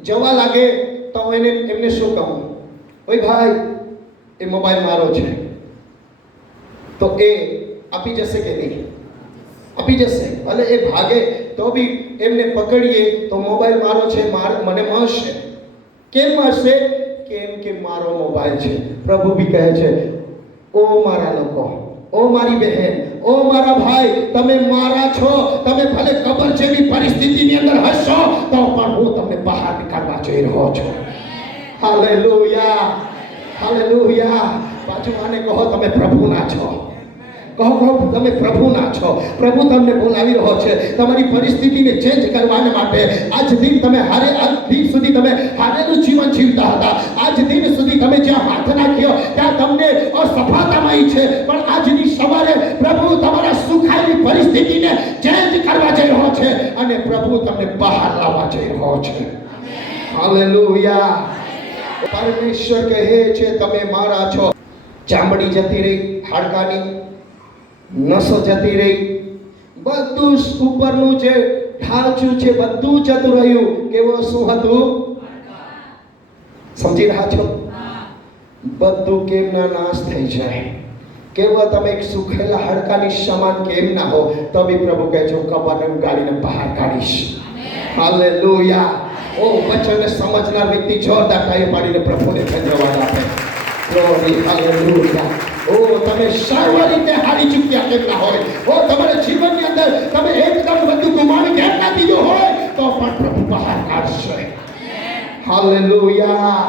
જવા લાગે, તો હું એમને શું કહું? ઓય ભાઈ, એ મોબાઈલ મારો છે. તો એ આપી જશે કે નહીં? આપી જશે. ભલે એ ભાગે તો બી એમને પકડીએ તો મોબાઈલ મારો છે, મને મળશે. કેમ મળશે? કેમ કે મારો મોબાઈલ છે. પ્રભુ બી કહે છે, ઓ મારા લોકો, ઓ મારી બહેન, ઓ મારા ભાઈ, તમે મારા છો. તમે ભલે કબર જેવી પરિસ્થિતિની અંદર હશો, તો પણ હું તમને બહાર નીકાળવા જઈ રહ્યો છું. Hallelujah, hallelujah. પાછું આને કહો, તમે પ્રભુના છો. કહો તમે પ્રભુના છો. પ્રભુ તમને બોલાવી રહ્યો છે તમારી પરિસ્થિતિને ચેન્જ કરવા માટે. આજ દિન સુધી તમે હારેલું જીવન જીવતા હતા. આજ દિન સુધી તમે જ્યાં હાથ નાખ્યો ત્યાં તમને અસફળતા મળી છે. પણ આજની સવારે પ્રભુ તમારા સુખાયેલી પરિસ્થિતિને ચેન્જ કરવા જઈ રહ્યો છે અને પ્રભુ તમને બહાર લાવવા જઈ રહ્યો છે. હાલેલુયા. પરમેશ્વર કહે છે, તમે મારા છો. ચામડી જતી રહી, હાડકાની નસો જતી રહી, બધું ઉપરનું જે ઢાંચું છે બધું જતું રહ્યું. કેવું શું હતું? સમજી રહ્યા છો? બધું કેમ ના નાશ થઈ જાય? કેવા તમે એક સુખેલા હાડકાની સમાન કેમ ના હો? તો બી પ્રભુ કહે છે, હું કબરને ઉગાડીને બહાર કાઢીશ. હાલેલુયા. ઓ વચનને સમજનાર વ્યક્તિ જોરદાર તાળી પાડીને પ્રભુને ધન્યવાદ આપે. Glory, hallelujah. ઓ તમે સર્વ રીતે હારી ચૂક્યા કેમ ના હોય? ઓ તમારા જીવનની અંદર તમે એકદમ બધું ગુમાવી કેમ ના દીધું હોય તો પણ પ્રભુ બહાર કાઢશે. હાલેલુયા.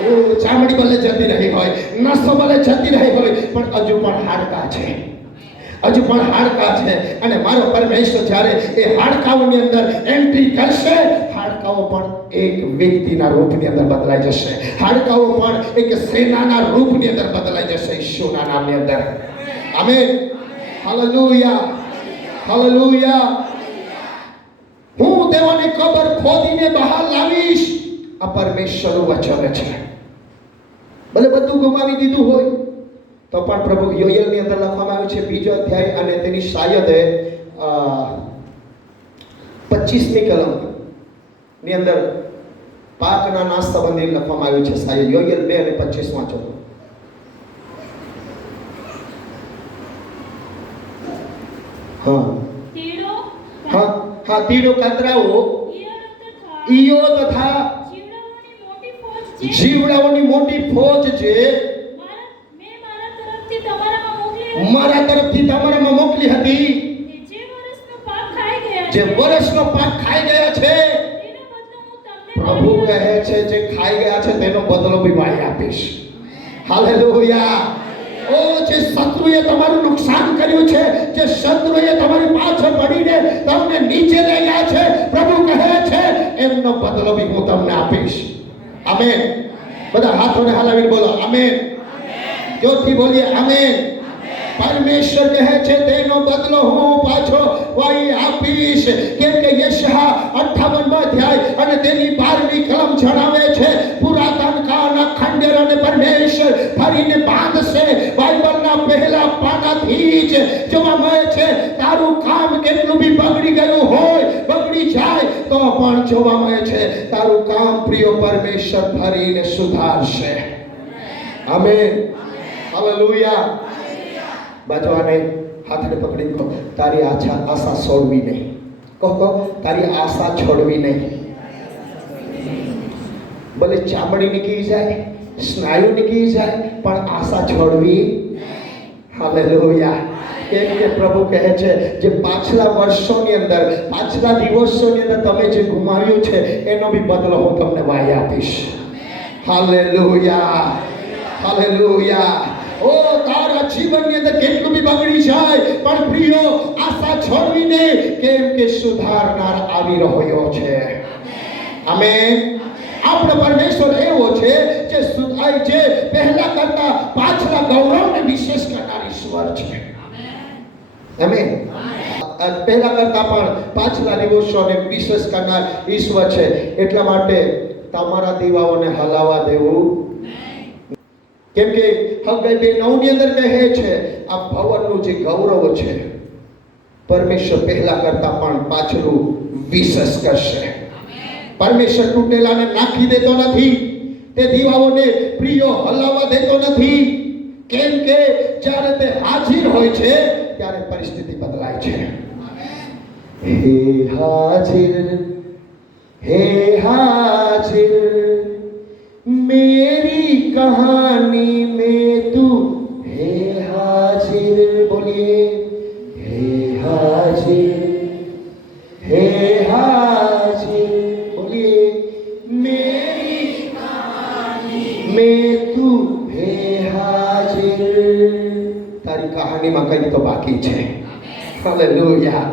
ઓ ચામડી ભલે જતી રહી હોય, નસો ભલે જતી રહી હોય, પણ હજુ પણ હાડકા છે, હજુ પણ હાડકા છે. અને મારો પરમેશ્વર જ્યારે એ હાડકાઓની અંદર એન્ટ્રી કરશે, હાડકાઓ પણ એક વ્યક્તિના રૂપની અંદર બદલાઈ જશે. હાડકાઓ પણ એક સેનાના રૂપની અંદર બદલાઈ જશે ઈશ્વરના નામની અંદર. આમેન. હાલેલુયા. હાલેલુયા. હું તેઓની કબર ખોદીને બહાર લાવીશ. આ પરમેશ્વરનું વચન છે. ભલે બધું ગુમાવી દીધું હોય તો પણ પ્રભુ યોએલની અંદર લખવામાં આવ્યું છે 2 અધ્યાય અને તેની શાયદ 25મી કલમ ની અંદર પાકના નાશ સંબંધી લખવામાં આવ્યું છે. શાયદ યોએલ 2 અને 25 વાંચો. હા તીડો, હા હા. તીડો, કાતરાઓ, ઈયો તથા જીવડાઓની મોટી ફોજ જે મારા તરફથી તમારામાં મોકલી હતી, જે વર્ષનો પાક ખાઈ ગયા છે, પ્રભુ કહે છે જે ખાઈ ગયા છે તેનો બદલો બી મારી આપીશ. હાલેલુયા. ઓ જે શત્રુએ તમારું નુકસાન કર્યું છે, જે શત્રુએ તમારી પાછળ પડીને તમને નીચે લઈ ગયા છે, પ્રભુ કહે છે એમનો બદલો બી હું તમને આપીશ. આમેન. બધા હાથોને હલાવીને બોલો આમેન. જોરથી બોલીએ આમેન. પરમેશ્વર કહે છે તેનો બદલો હું પાછો વાળી આપીશ. કેમ કે યશયા 58 અધ્યાય અને તેની 12મી કલમ જણાવે છે પુરાતન કાળના ખંડેર અને પરમેશ્વર ફરીને બાંધશે. બાઇબલના પહેલા પાનાથી જ જોવા મળે છે તારું કામ કેટલું બી બગડી ગયું હોય, બગડી જાય તો પણ જોવા મળે છે તારું કામ પ્રિય પરમેશ્વર ફરીને સુધારશે. આમેન. હાલેલુયા. બાજુવાને હાથને પકડી કહો તારી આશા છોડવી નહીં. કહો તારી આશા છોડવી નહીં. ભલે ચામડી નીકળી જાય, સ્નાયુ નીકળી જાય, પણ આશા છોડવી. હાલેલુયા. કેમ કે પ્રભુ કહે છે જે પાછલા વર્ષોની અંદર, પાછલા દિવસોની અંદર તમે જે ગુમાવ્યું છે એનો બી બદલો હું તમને વાય આપીશ. હાલેલુયા. હાલેલુયા. ઓ તારા જીવનની અંદર કેટલું બી બગડી જાય પણ પ્રિયો આશા છોડવી નહીં. કેમ કે સુધારનાર આવી રહ્યો છે. આમેન. આપણો પરમેશ્વર એવો છે જે પહેલા કરતા પાછલા ગૌરવને વિશેષ કરનાર ઈશ્વર છે. આમેન. પહેલા કરતા પણ પાછલા દિવસોને વિશેષ કરનાર ઈશ્વર છે. એટલા માટે તમારા દીવાઓને હલાવા દેવું. કેમ કે હગ્ગાઈ 2:9 ની અંદર કહે છે આ ભવનનું જે ગૌરવ છે પરમેશ્વર પહેલા કરતા પણ પાછલું વિશેષ કરશે. પરમેશ્વર તૂટેલાને નાખી દેતો નથી, તે દીવાઓને પ્રિયો હલાવવા દેતો નથી. કેમ કે જ્યારે તે હાજર હોય છે ત્યારે પરિસ્થિતિ બદલાય છે. હે હાજર, હે હાજર मेरी कहानी में तू है हाजिर. बोलिए हे हाजिर, हे हाजिर. बोलिए मेरी कहानी में तू है हाजिर. तारी कहानी में कहीं तो बाकी है. हालेलुया.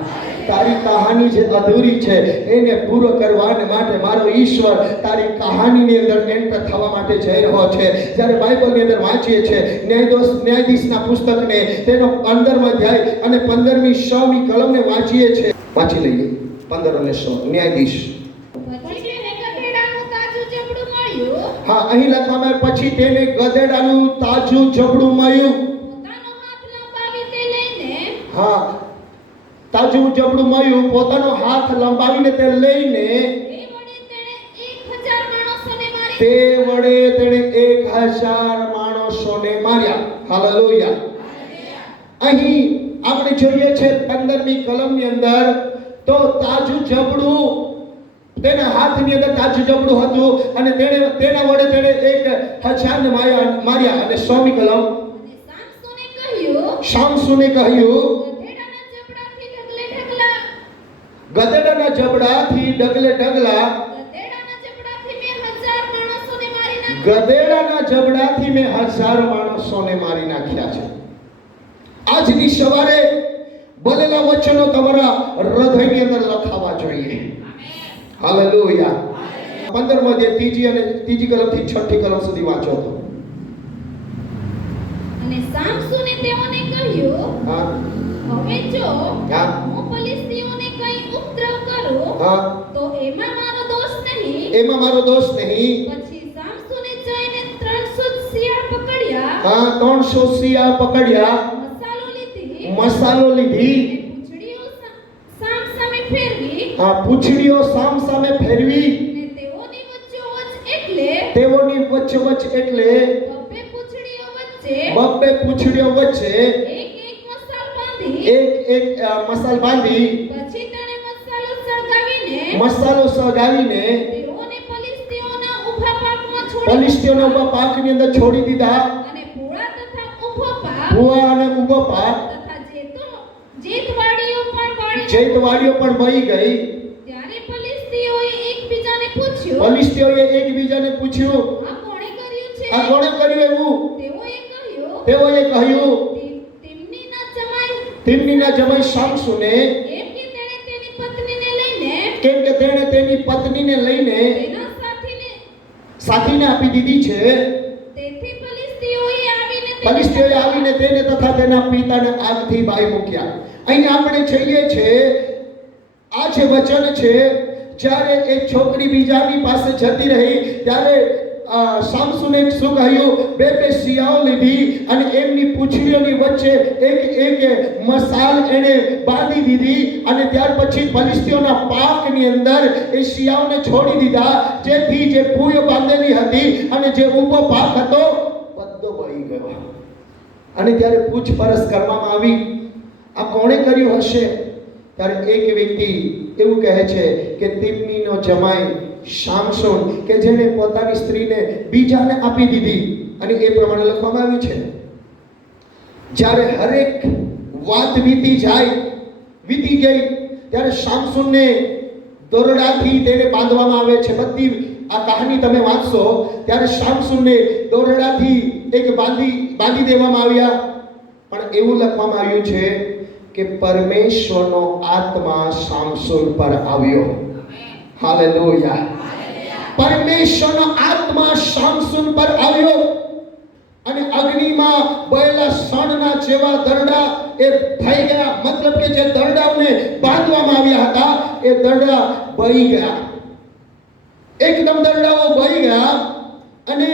તારી કહાની જે અધૂરી છે એને પૂરો કરવા માટે મારો ઈશ્વર તારી કહાનીની અંદર એન્ટર થવા માટે જઈ રહ્યો છે. જ્યારે બાઇબલની અંદર વાંચીએ છીએ ન્યાયાધીશના પુસ્તકને તેનો 15મો અધ્યાય અને 15મી 6મી કલમને વાંચીએ છીએ. વાંચી લઈએ 15 અને 6 ન્યાયાધીશ. હા, અહીં લખવામાં પછી તેને ગધેડાનું તાજું જબડું મળ્યું. હા, તાજું જબડું મળ્યું. પોતાનો હાથ લંબાવીને તે લઈને તે વડે તેણે 1000 માણસોને માર્યા. હાલેલુયા. અહીં આપણે જોઈએ છે 15મી કલમની અંદર તો તાજું જબડું તેના હાથની અંદર તાજું જબડું હતું અને તેના વડે તેણે 1000ને માર્યા. અને 100મી કલમ. શામસુને કહ્યું ગધેડાના જબડાથી ડગલે ઢગલા ગધેડાના જબડાથી મેં 1000 માણસોને મારી નાખ્યા છે. આજની સવારે બોલેલા વચનો તમારા હૃદયની અંદર લખાવા જોઈએ. હાલેલુયા. 15મો અધ્યાય ત્રીજી કલમથી 6ઠી કલમ સુધી વાંચો તો. અને સામસોને તેઓને કહ્યું, હા હવે જો હા હું ફિલિસ્તીઓને કંઈ ઉપદ્રવ કરું હા તો એમાં મારો દોષ નહીં. એમાં મારો દોષ નહીં. પછી સામસોને જઈને 300 શિયાળ પકડ્યા, હા 300 શિયાળ પકડ્યા, મસાલો લીધી, પૂંછડીઓ સામસામે ફેરવી, હા પૂંછડીઓ સામસામે ફેરવી, ને તેઓની વચ્ચોવચ્ચ એટલે એટલે બબ્બે પૂંછડીઓ વચ્ચે એક મસાલ બાંધી, પછી તેણે મસાલો સળગાવીને તેઓને ફિલિસ્તીઓના ઊભા પાકમાં ફિલિસ્તીઓના ઊભા પાકની અંદર છોડી દીધા. અને ભૂવા તથા ઊભો પાક ભૂવા અને ઊભો પાક તથા જેતવાડીઓ પણ વહી ગઈ. ત્યારે ફિલિસ્તીઓએ એકબીજાને પૂછ્યું, આ કોણે કર્યું છે? આ કોણે કર્યું એવું? તેઓએ કહ્યું, તિમ્નીના જમાઈ શામસુને, કેમ કે તેણે તેની પત્નીને લઈને તેના સાથીને આપી દીધી છે. તેથી ફિલિસ્તીઓએ આવીને તેને તથા તેના પિતાને આગથી બાળી મૂક્યા. અહીં આપણે જોઈએ છે આ જે વચન છે, જ્યારે એક છોકરી બીજાની પાસે જતી રહી ત્યારે શામસુને શું કહ્યું? બે શિયાઓ લીધી અને એમની પૂંછડીઓની વચ્ચે એક મસાલ એને બાંધી દીધી અને ત્યાર પછી ફિલિસ્તીઓના પાકની અંદર એ શિયાઓને છોડી દીધા, જેથી જે પૂંછ બાંધેલી હતી અને જે ઊભો પાક હતો બધો વહી ગયો. અને ત્યારે પૂછપરછ કરવામાં આવી, આ કોણે કર્યું હશે? ત્યારે એક વ્યક્તિ એવું કહે છે કે તિમ્નીનો જમાઈ શામસોન, કે જેને પોતાની સ્ત્રીને બીજાને આપી દીધી. અને એ પ્રમાણે લખવામાં આવ્યું છે, જ્યારે હરેક વાત વીતી ગઈ ત્યારે શામસોનને દોરડાથી તેને બાંધવામાં આવે છે. બધી આ કહાની તમે વાંચશો ત્યારે શામસોનને દોરડાથી બાંધી દેવામાં આવ્યા. પણ એવું લખવામાં આવ્યું છે કે પરમેશ્વરનો આત્મા શામસોન પર આવ્યો. હાલેલુયા. પરમેશ્વરનો આત્મા શામસોન પર આવ્યો અને અગ્નિમાં બળેલા શણના જેવા દરડા એ થઈ ગયા. મતલબ કે જે દરડાઓને બાંધવામાં આવ્યા હતા એ દરડા બળી ગયા. એકદમ દરડાઓ બળી ગયા. અને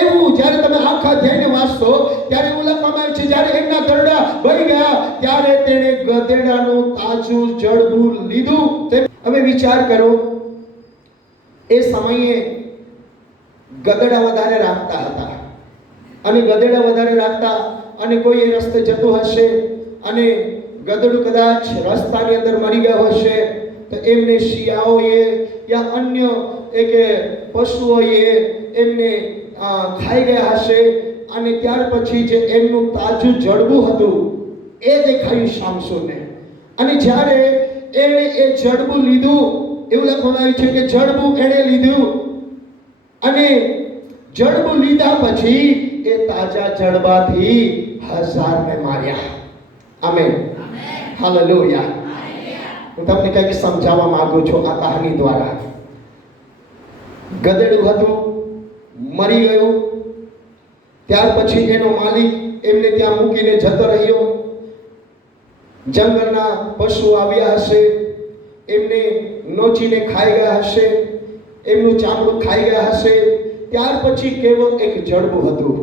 એવું જ્યારે તમે આખા અધ્યાયને વાંચશો ત્યારે એવું લખવામાં આવે છે, જ્યારે એમના દરડા બળી ગયા ત્યારે તેણે ગધેડાનું તાજું જડબું લીધું. હવે વિચાર કરો, એ સમયે ગધેડા વધારે રાખતા હતા અને ગધેડા વધારે રાખતા અને કોઈ એ રસ્તે જતું હશે અને ગધેડું કદાચ રસ્તાની અંદર મરી ગયો હશે તો એમને શિયાળોએ યા અન્ય એક પશુઓએ એમને ખાઈ ગયા હશે. અને ત્યાર પછી જે એમનું તાજું જડબું હતું એ દેખાયું શામસોનને. અને જ્યારે એણે એ જડબું લીધું, એવું લખવામાં આવ્યું છે કે જડબું એણે લીધું અને જડબું લીધા પછી એ તાજા જડબાથી 1000ને માર્યા. આમેન. હાલેલુયા. હું તમને કંઈક સમજાવવા માંગુ છું આ કહાની દ્વારા. ગધેડું હતું, મરી ગયું. ત્યાર પછી એનો માલિક એમને ત્યાં મૂકીને જતો રહ્યો. જંગલના પશુઓ આવ્યા હશે, એમને નોચીને ખાઈ ગયા હશે, એમનું ચામડું ખાઈ ગયા હશે. ત્યાર પછી કેવળ એક જડબું હતું,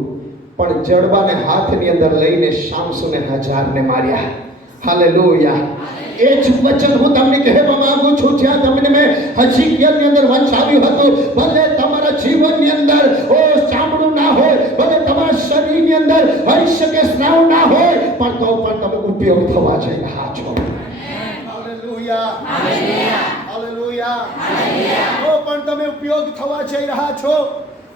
પણ જડબાને હાથની અંદર લઈને શામસોને 1000ને માર્યા. હાલેલુયા. એ જ વચન હું તમને કહેવા માંગુ છું, જ્યાં તમને મેં હજકીયલની અંદર વંચાવ્યું હતું. ભલે તમારા જીવનની અંદર ચામડું ના હોય, ભલે તમારા શરીરની અંદર હોઈ શકે સ્નાયુ ના હોય, પણ તો પણ તમે ઉપયોગ થવા જઈ રહ્યા છો. હાલેલુયા. હાલેલુયા. હાલેલુયા. તો પણ તમે ઉપયોગ થવા જઈ રહ્યા છો.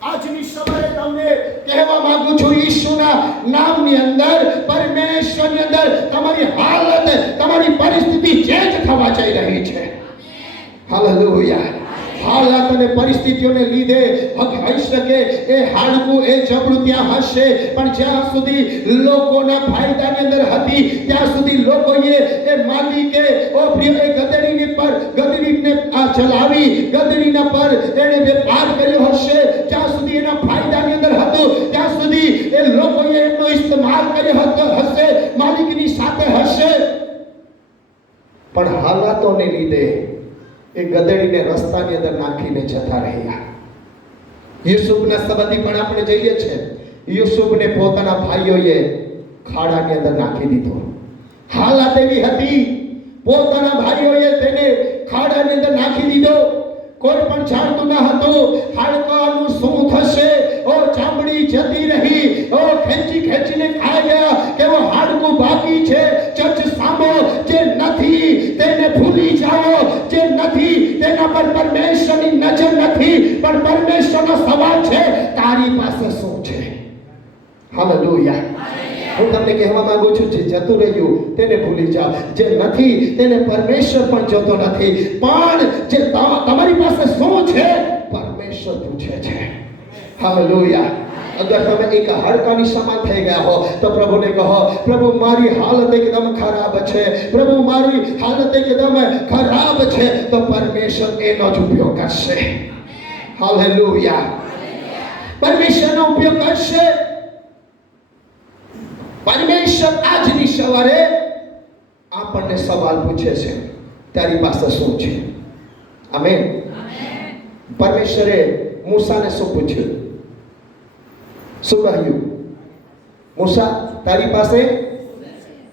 આજની સવારે તમને કહેવા માંગુ છું, ઈસુના નામની અંદર, પરમેશ્વરની અંદર તમારી હાલત, તમારી પરિસ્થિતિ ચેન્જ થવા જઈ રહી છે. હાલેલુયા. હાલાત અને પરિસ્થિતિઓને લીધે હોઈ શકે એ હાડકું, એ જબડું ત્યાં હશે, પણ જ્યાં સુધી લોકોના ફાયદાની અંદર હતી ત્યાં સુધી લોકોએ એ માલિકે એ ગદડીને ચલાવી, ગદડીના પર એને વેપાર કર્યો હશે. જ્યાં સુધી એના ફાયદાની અંદર હતું ત્યાં સુધી એ લોકોએ એનો ઇસ્તેમાલ કર્યો હશે, માલિકની સાથે હશે. પણ હાલાતોને લીધે એ ગધેડીને રસ્તાની અંદર નાખીને જતા રહ્યા. યુસુફના સંબંધી પણ આપણે જોઈએ છે, યુસુફને પોતાના ભાઈઓએ ખાડાની અંદર નાખી દીધો. હાલત એવી હતી, પોતાના ભાઈઓએ તેને ખાડાની અંદર નાખી દીધો. કોઈ પણ જાણતું ન હતું હાડકાનું શું થશે. ચામડી જતી રહી, ખેંચીને ખાઈ ગયા. કેવો હાડકું બાકી છે. ચર્ચ સામો, જે નથી તેને ભૂલી જાઓ, જે નથી તેના પર પરમેશ્વરની નજર નથી, પણ પરમેશ્વરનો સવાલ છે, તારી પાસે શું છે? હાલેલુયા. હું તમને કહેવા માંગુ છું, જે જતું રહ્યું તેને ભૂલી જાઓ. જે નથી તેને પરમેશ્વર પણ જોતો નથી, પણ જે તમારી પાસે શું છે પરમેશ્વર પૂછે છે. હાલેલુયા. અગર તમે એક હાડકાની સમાન થઈ ગયા હો તો પ્રભુને કહો, પ્રભુ મારી હાલત એકદમ ખરાબ છે, પ્રભુ મારી હાલત એકદમ ખરાબ છે, તો પરમેશ્વર એનો જ ઉપયોગ કરશે. હાલેલુયા. પરમેશ્વરનો ઉપયોગ કરશે. પરમેશ્વર આજની સવારે આપણને સવાલ પૂછે છે, તારી પાસે શું છે? આમેન. પરમેશ્વરે મૂસાને શું પૂછ્યું? શું કહ્યું? મૂસા, તારી પાસે?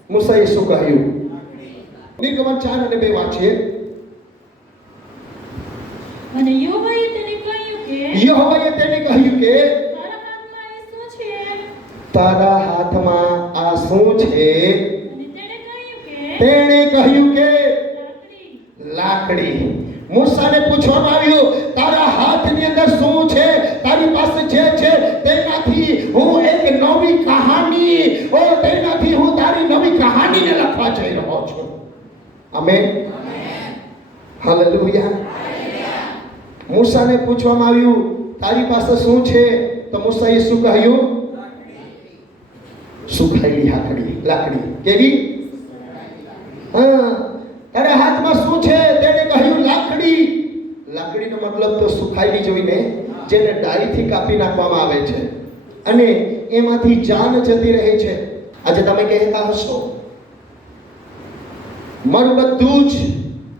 મૂસાએ શું કહ્યું? નિર્ગમન 4:2 વાંચીએ. અને યહોવાએ તેને કહ્યું કે તારા હાથમાં આ શું છે? અને તેણે કહ્યું કે લાકડી. મૂસાને પૂછવામાં આવ્યું, તારા હાથની અંદર શું છે? તારી પાસે જે છે તેનાથી હું એક નવી કહાની, તેનાથી હું તારી નવી કહાનીને લખવા જઈ રહ્યો છું. આમેન. હાલેલુયા. મૂસાને પૂછવામાં આવ્યું, તારી પાસે શું છે? તો મૂસાએ શું કહ્યું? સુખાયેલી લાકડી. કેવી? તારા હાથમાં શું છે? તેણે કહ્યું લાકડી. લાકડીનો મતલબ તો સુખાયેલી જોઈને જેને ડાળીથી કાપી નાખવામાં આવે છે અને એમાંથી જાન જતી રહે છે. આજે તમે કહેતા હશો, મારું બધું જ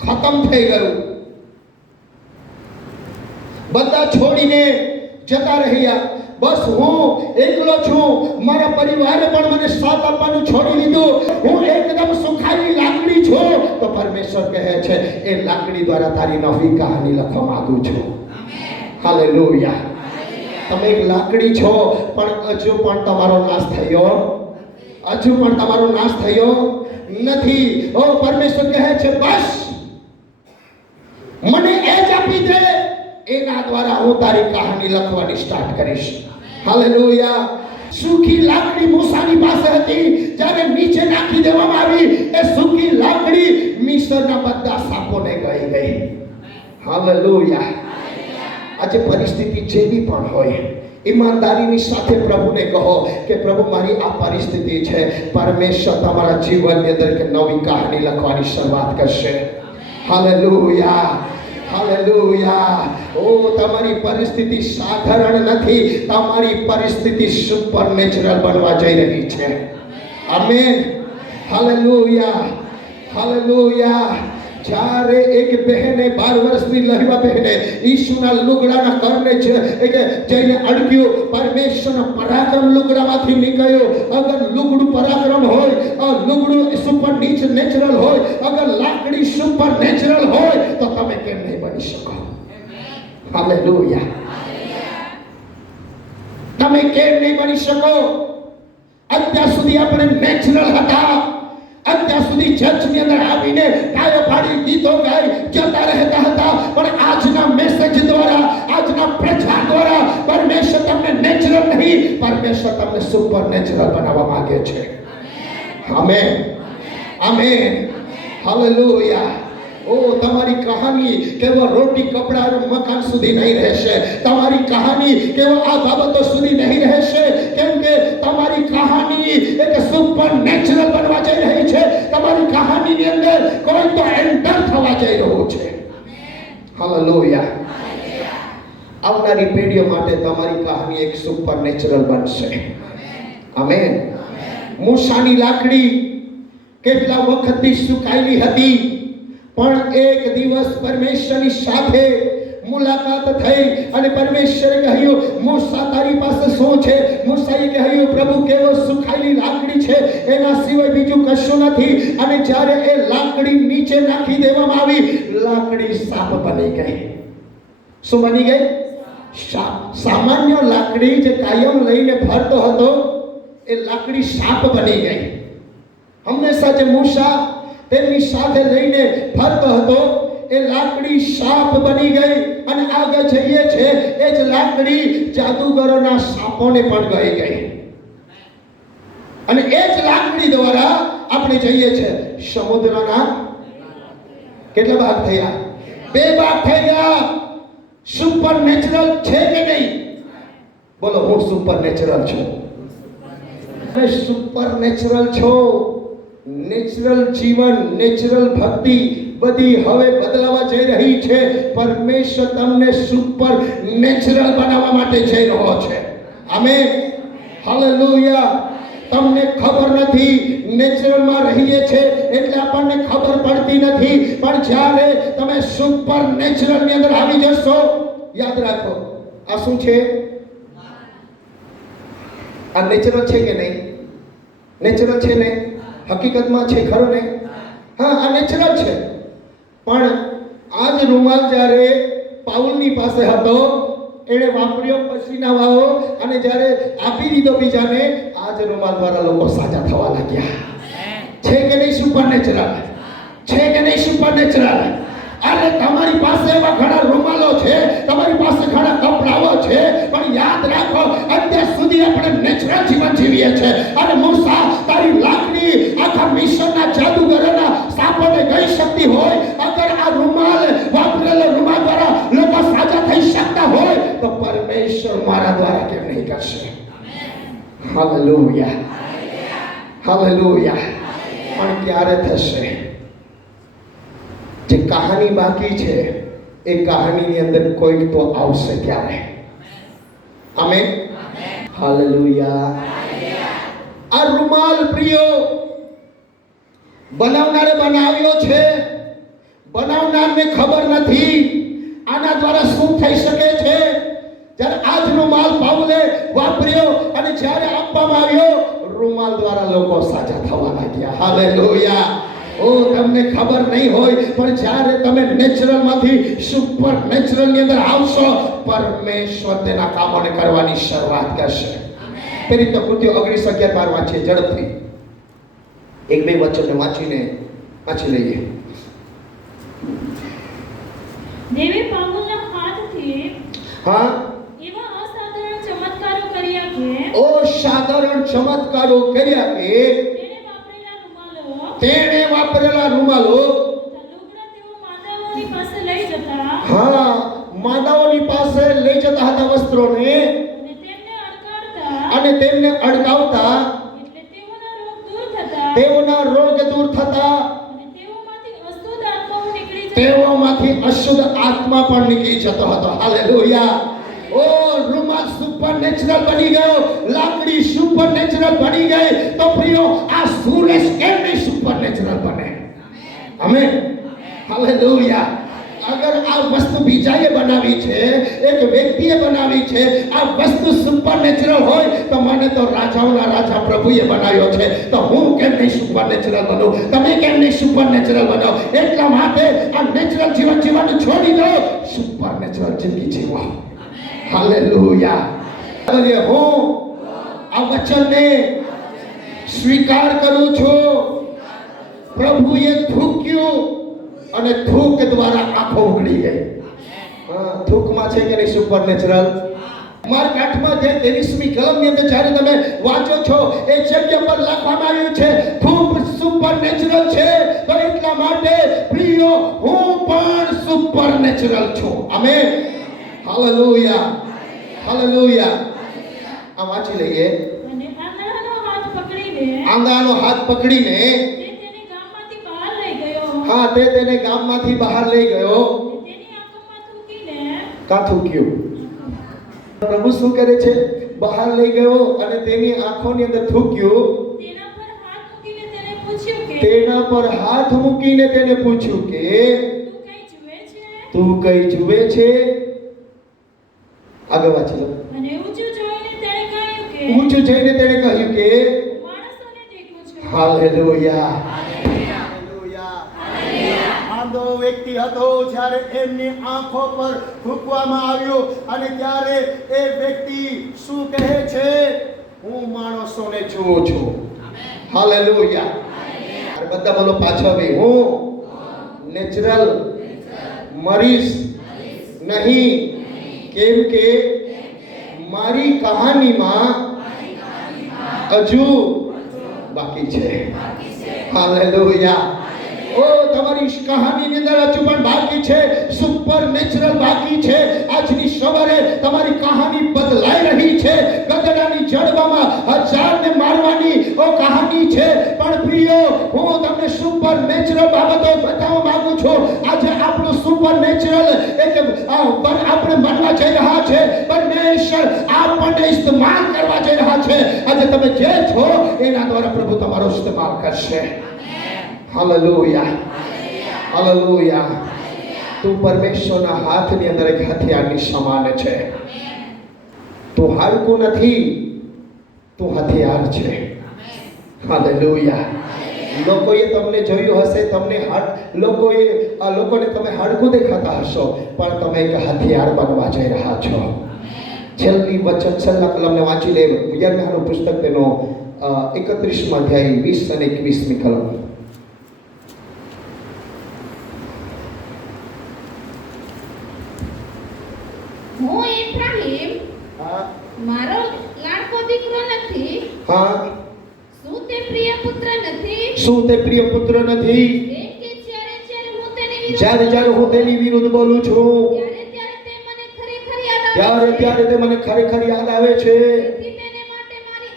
ખતમ થઈ ગયું, બધા છોડીને જતા રહ્યા, બસ હું એકલો છું, મારા પરિવારે પણ મને સાથ આપવાનું છોડી દીધું, હું એકદમ સુખાયેલી લાકડી છું. તો પરમેશ્વર કહે છે, એ લાકડી દ્વારા તારી નવી કહાની લખવા માંગુ છું. હાલેલુયા. તમે એક લાકડી છો, પણ હજુ પણ તમારો નાશ થયો નથી. પરમેશ્વર કહે છે, બસ મને એ જ આપી દે, એના દ્વારા હું તારી કહાની લખવાની સ્ટાર્ટ કરીશ. હાલેલુયા. સૂકી લાકડી મૂસાની પાસે હતી. જ્યારે નીચે નાખી દેવામાં આવી એ સૂકી લાકડી મિસ્રના બધા સાપોને ગઈ. હાલેલુયા. આજે પરિસ્થિતિ જેવી પણ હોય, ઈમાનદારીની સાથે પ્રભુને કહો કે પ્રભુ મારી આ પરિસ્થિતિ છે, પરમેશ્વર તમારા જીવનની અંદર એક નવી કહાની લખવાની શરૂઆત કરશે. હાલેલુયા. હાલેલુયા. તમારી પરિસ્થિતિ સાધારણ નથી, તમારી પરિસ્થિતિ સુપરનેચરલ બનવા જઈ રહી છે. આમેન. હાલેલુયા. હાલેલુયા. જ્યારે એક બહેને 12 વર્ષની લહેવા બહેને ઈસુના લુગડાના કરને જઈને અડક્યું, પરમેશ્વરના પરાક્રમ લુગડામાંથી નીકળ્યો. અગર લુગડું પરાક્રમ હોય, લુગડું સુપર નેચરલ હોય, અગર લાકડી સુપર નેચરલ હોય, તો તમે કેમ નહીં બની શકો? હાલેલુયા. તમે કેમ નહીં બની શકો? અત્યાર સુધી આપણે નેચરલ હતા, અત્યાર સુધી ચર્ચની અંદર આવીને કાયો પાડી ગીતો ગાઈ જતા રહેતા હતા. Amen amen hallelujah. ઓ તમારી કહાની કેવો રોટી કપડા અને મકાન સુધી નહીં રહેશે. તમારી કહાની કેવો આ બાબતો સુધી નહીં રહેશે, કેમ કે તમારી કહાની એક સુપરનેચરલ બનવા જઈ રહી છે. તમારી કહાનીની અંદર કોઈ તો એન્ટર થવા જઈ રહ્યું છે. હાલેલુયા. આવનારી પેઢીઓ માટે તમારી કહાની એક સુપરનેચરલ બનશે. આમેન. મૂસાની લાકડી કેટલા વખતથી સુકાયેલી હતી, પણ એક દિવસ પરમેશ્વરની સાથે મુલાકાત થઈ અને પરમેશ્વરે કહ્યું, મૂસા તારી પાસે શું છે? મૂસાએ કહ્યું, પ્રભુ કેવો સુખાયેલી લાકડી છે, એના સિવાય બીજું કશું નથી. અને જ્યારે એ લાકડી નીચે નાખી દેવામાં આવી, લાકડી સાપ બની ગઈ. શું બની ગઈ? સામાન્ય લાકડી જે કાયમ લઈને ફરતો હતો, એ લાકડી સાપ બની ગઈ. હંમેશા જે મૂસા તેમની સાથે લઈને ફરતો હતો, એ લાકડી સાપ બની ગઈ. અને આગળ જઈએ છે, એ જ લાકડી જાદુગરોના સાપોને પણ ગઈ ગઈ. અને એ જ લાકડી દ્વારા આપણે જઈએ છે સમુદ્રના કેટલા ભાગ થયા? 2 ભાગ થઈ ગયા. સુપરનેચરલ છે કે નહીં? બોલો, હું સુપરનેચરલ છું. તમે સુપરનેચરલ છો. નેચરલ જીવન, નેચરલ ભક્તિ બધી હવે બદલાવા જઈ રહી છે. પરમેશ્વર તમને સુપર નેચરલ બનાવવા માટે જઈ રહ્યો છે. Amen hallelujah. તમને ખબર નથી, નેચરલમાં રહીએ છે એટલે આપણને ખબર પડતી નથી, પણ જ્યારે તમે સુપર નેચરલની અંદર આવી જશો, યાદ રાખો આ શું છે? આ નેચરલ છે કે નહીં? નેચરલ છે ને? હકીકતમાં છે ખરું ને? હા, આ નેચરલ છે. પણ આ જ રૂમાલ જ્યારે પાઉલની પાસે હતો, એણે વાપર્યો પસીના વાળો, અને જ્યારે આપી દીધો બીજાને, આ જ રૂમાલ દ્વારા લોકો સાજા થવા લાગ્યા. છે કે નહીં સુપરનેચરલ? છે કે નહીં સુપરનેચરલ? અરે તમારી પાસે એવા ઘણા રૂમાલો છે, તમારી પાસે ઘણા કપડાઓ છે, પણ યાદ રાખો, અત્યાર સુધી આપણે નેચરલ જીવન જીવીએ છીએ. અને મૂસા તારી લાકડી આખા મિશનના જાદુગરોના સાપોને ગઈ શકતી હોય, અગર આ રૂમાલ વાપરેલો રૂમાલ દ્વારા લોકો સાજા થઈ શકતા હોય, તો પરમેશ્વર મારા દ્વારા કેમ નહીં કરશે? Hallelujah hallelujah. પણ ક્યારે થશે? જે કહાની બાકી છે, એ કહાનીની અંદર કોઈક તો આવશે ત્યારે. Amen hallelujah. આ રૂમાલ પ્રિયો બનાવનારે બનાવ્યો છે, બનાવનારને ખબર નથી આના દ્વારા શું થઈ શકે છે. જ્યારે આ જ રૂમાલ પાઉલે વાપર્યો અને જ્યારે આપવામાં આવ્યો, રૂમાલ દ્વારા લોકો સાજા થવા લાગ્યા. હાલેલુયા. ઓ તમને ખબર નહીં હોય, પણ જ્યારે તમે નેચરલમાંથી સુપર નેચરલની અંદર આવશો, પરમેશ્વર તેના કામોને કરવાની શરૂઆત કરશે. ફરી તો કૃત્યો 19:11-12 વાંચીએ ઝડપથી. 1-2 વચનને વાંચી લઈએ. દેવે પાઉલના હાથથી હા, એવા અસાધારણ ચમત્કારો કર્યા કે અસાધારણ ચમત્કારો કર્યા કે તેણે વાપરેલા રૂમાલો લુગડા તેઓ માદાઓની પાસે લઈ જતા. હા, માદાઓની પાસે લઈ જતા હતા વસ્ત્રોને, અને તેમને અડકાવતા, એટલે તેઓના રોગ દૂર થતા, અને તેઓમાંથી અશુદ્ધ આત્મા પણ નીકળી જતો હતો. હાલેલુયા. ઓ રૂમાલ સુપરનેચરલ બની ગયો, લાકડી સુપરનેચરલ બની ગઈ, તો પ્રિયો આ સૂરજ કેમ નહીં સુપરનેચરલ બને? Amen hallelujah. અગર આ વસ્તુ બીજાએ બનાવી છે, એક વ્યક્તિએ બનાવી છે, આ વસ્તુ સુપરનેચરલ હોય, તો મને તો રાજાઓના રાજા પ્રભુએ બનાવ્યો છે, તો હું કેમ નહીં સુપરનેચરલ બનું? તમે કેમ નહીં સુપરનેચરલ બનો? એટલા માટે આ નેચરલ જીવન જીવવાનું છોડી દો, સુપરનેચરલ જિંદગી જીવો. હાલેલુયા. હું આ વચનને સ્વીકાર કરું છું. પ્રભુએ થૂક્યું અને થૂક દ્વારા આંખો ઉઘડી ગઈ. થૂકમાં છે કે નહીં સુપરનેચરલ? માર્ક 8માં જે 23મી કલમની અંદર જ્યારે તમે વાંચો છો, એ જગ્યા પર લખવામાં આવ્યું છે, થૂક સુપરનેચરલ છે, તો એટલા માટે પ્રિયો હું પણ સુપરનેચરલ છું. આમેન. Hallelujah, hallelujah. આ વાંચી લઈએ. અને આંધળાનો હાથ પકડીને આંધળાનો હાથ પકડીને તે તેને ગામમાંથી બહાર લઈ ગયો. હા, તે તેને ગામમાંથી બહાર લઈ ગયો. અને તેની આંખોમાં થૂંકીને કાં થૂક્યું? પ્રભુ શું કરે છે? બહાર લઈ ગયો અને તેની આંખોની અંદર થૂક્યું. તેના પર હાથ મૂકીને તેને પૂછ્યું કે તેના પર હાથ મૂકીને તેને પૂછ્યું કે તું કંઈ જુએ છે? તું કઈ જુએ છે? આગળ વાંચી લો. અને ઊંચું જોઈને તેણે કહ્યું કે ઊંચું જઈને તેણે કહ્યું કે માણસોને દેખું છું. હાલેલુયા. આંધો વ્યક્તિ હતો. જ્યારે એમની આંખો પર થૂંકવામાં આવ્યું અને ત્યારે એ વ્યક્તિ શું કહે છે? હું માણસોને જોઉં છું. હાલેલુયા. અરે બધા બોલો પાછો ભાઈ. હું નેચરલ મરીશ નહીં. કેમ કે મારી કહાનીમાં હજુ બાકી છે. હાલેલુયા. ઓ તમારી કહાનીની અંદર હજુ પણ બાકી છે. સુપરનેચરલ બાકી છે. આજની સવારે તમારી કહાની બદલાઈ રહી છે. ગધેડાની જડબામાં હજારને મારવાની ઓ કહાની છે, પણ પ્રિયો હું તમને સુપરનેચરલ બાબતો બતાવવા માંગુ છું. આજે આપણું સુપરનેચરલ આપણે બનવા જઈ રહ્યા છે. પરમેશ્વર આપણને ઇસ્તેમાલ કરવા જઈ રહ્યા છે. આજે તમે જે છો એના દ્વારા પ્રભુ તમારો ઇસ્તેમાલ કરશે. Hallelujah, hallelujah. તું પરમેશ્વરના હાથની અંદર એક હથિયારની સમાન છે. તું હાડકું નથી, તું હથિયાર છે. હાલેલુયા. લોકોએ તમને જોયું હશે, લોકોને તમે હાડકું દેખાતા હશો, પણ તમે એક હથિયાર બનવા જઈ રહ્યા છો. છેલ્લી વચન છેલ્લા કલમને વાંચી લે. યર્મિયાનું પુસ્તક તેનો 31મો અધ્યાય 20 અને 21મી કલમ. હું ઇબ્રાહીમ હા, મારો લાડકો દીકરો નથી? હા, શું તે પ્રિય પુત્ર નથી? શું તે પ્રિય પુત્ર નથી? કેમ કે જ્યારે હું તેની વિરુદ્ધ જ્યારે હું તેની વિરુદ્ધ બોલું છું, ત્યારે તે મને ખરેખર યાદ આવે ત્યારે તે મને ખરેખર યાદ આવે છે. તેથી તેને માટે મારી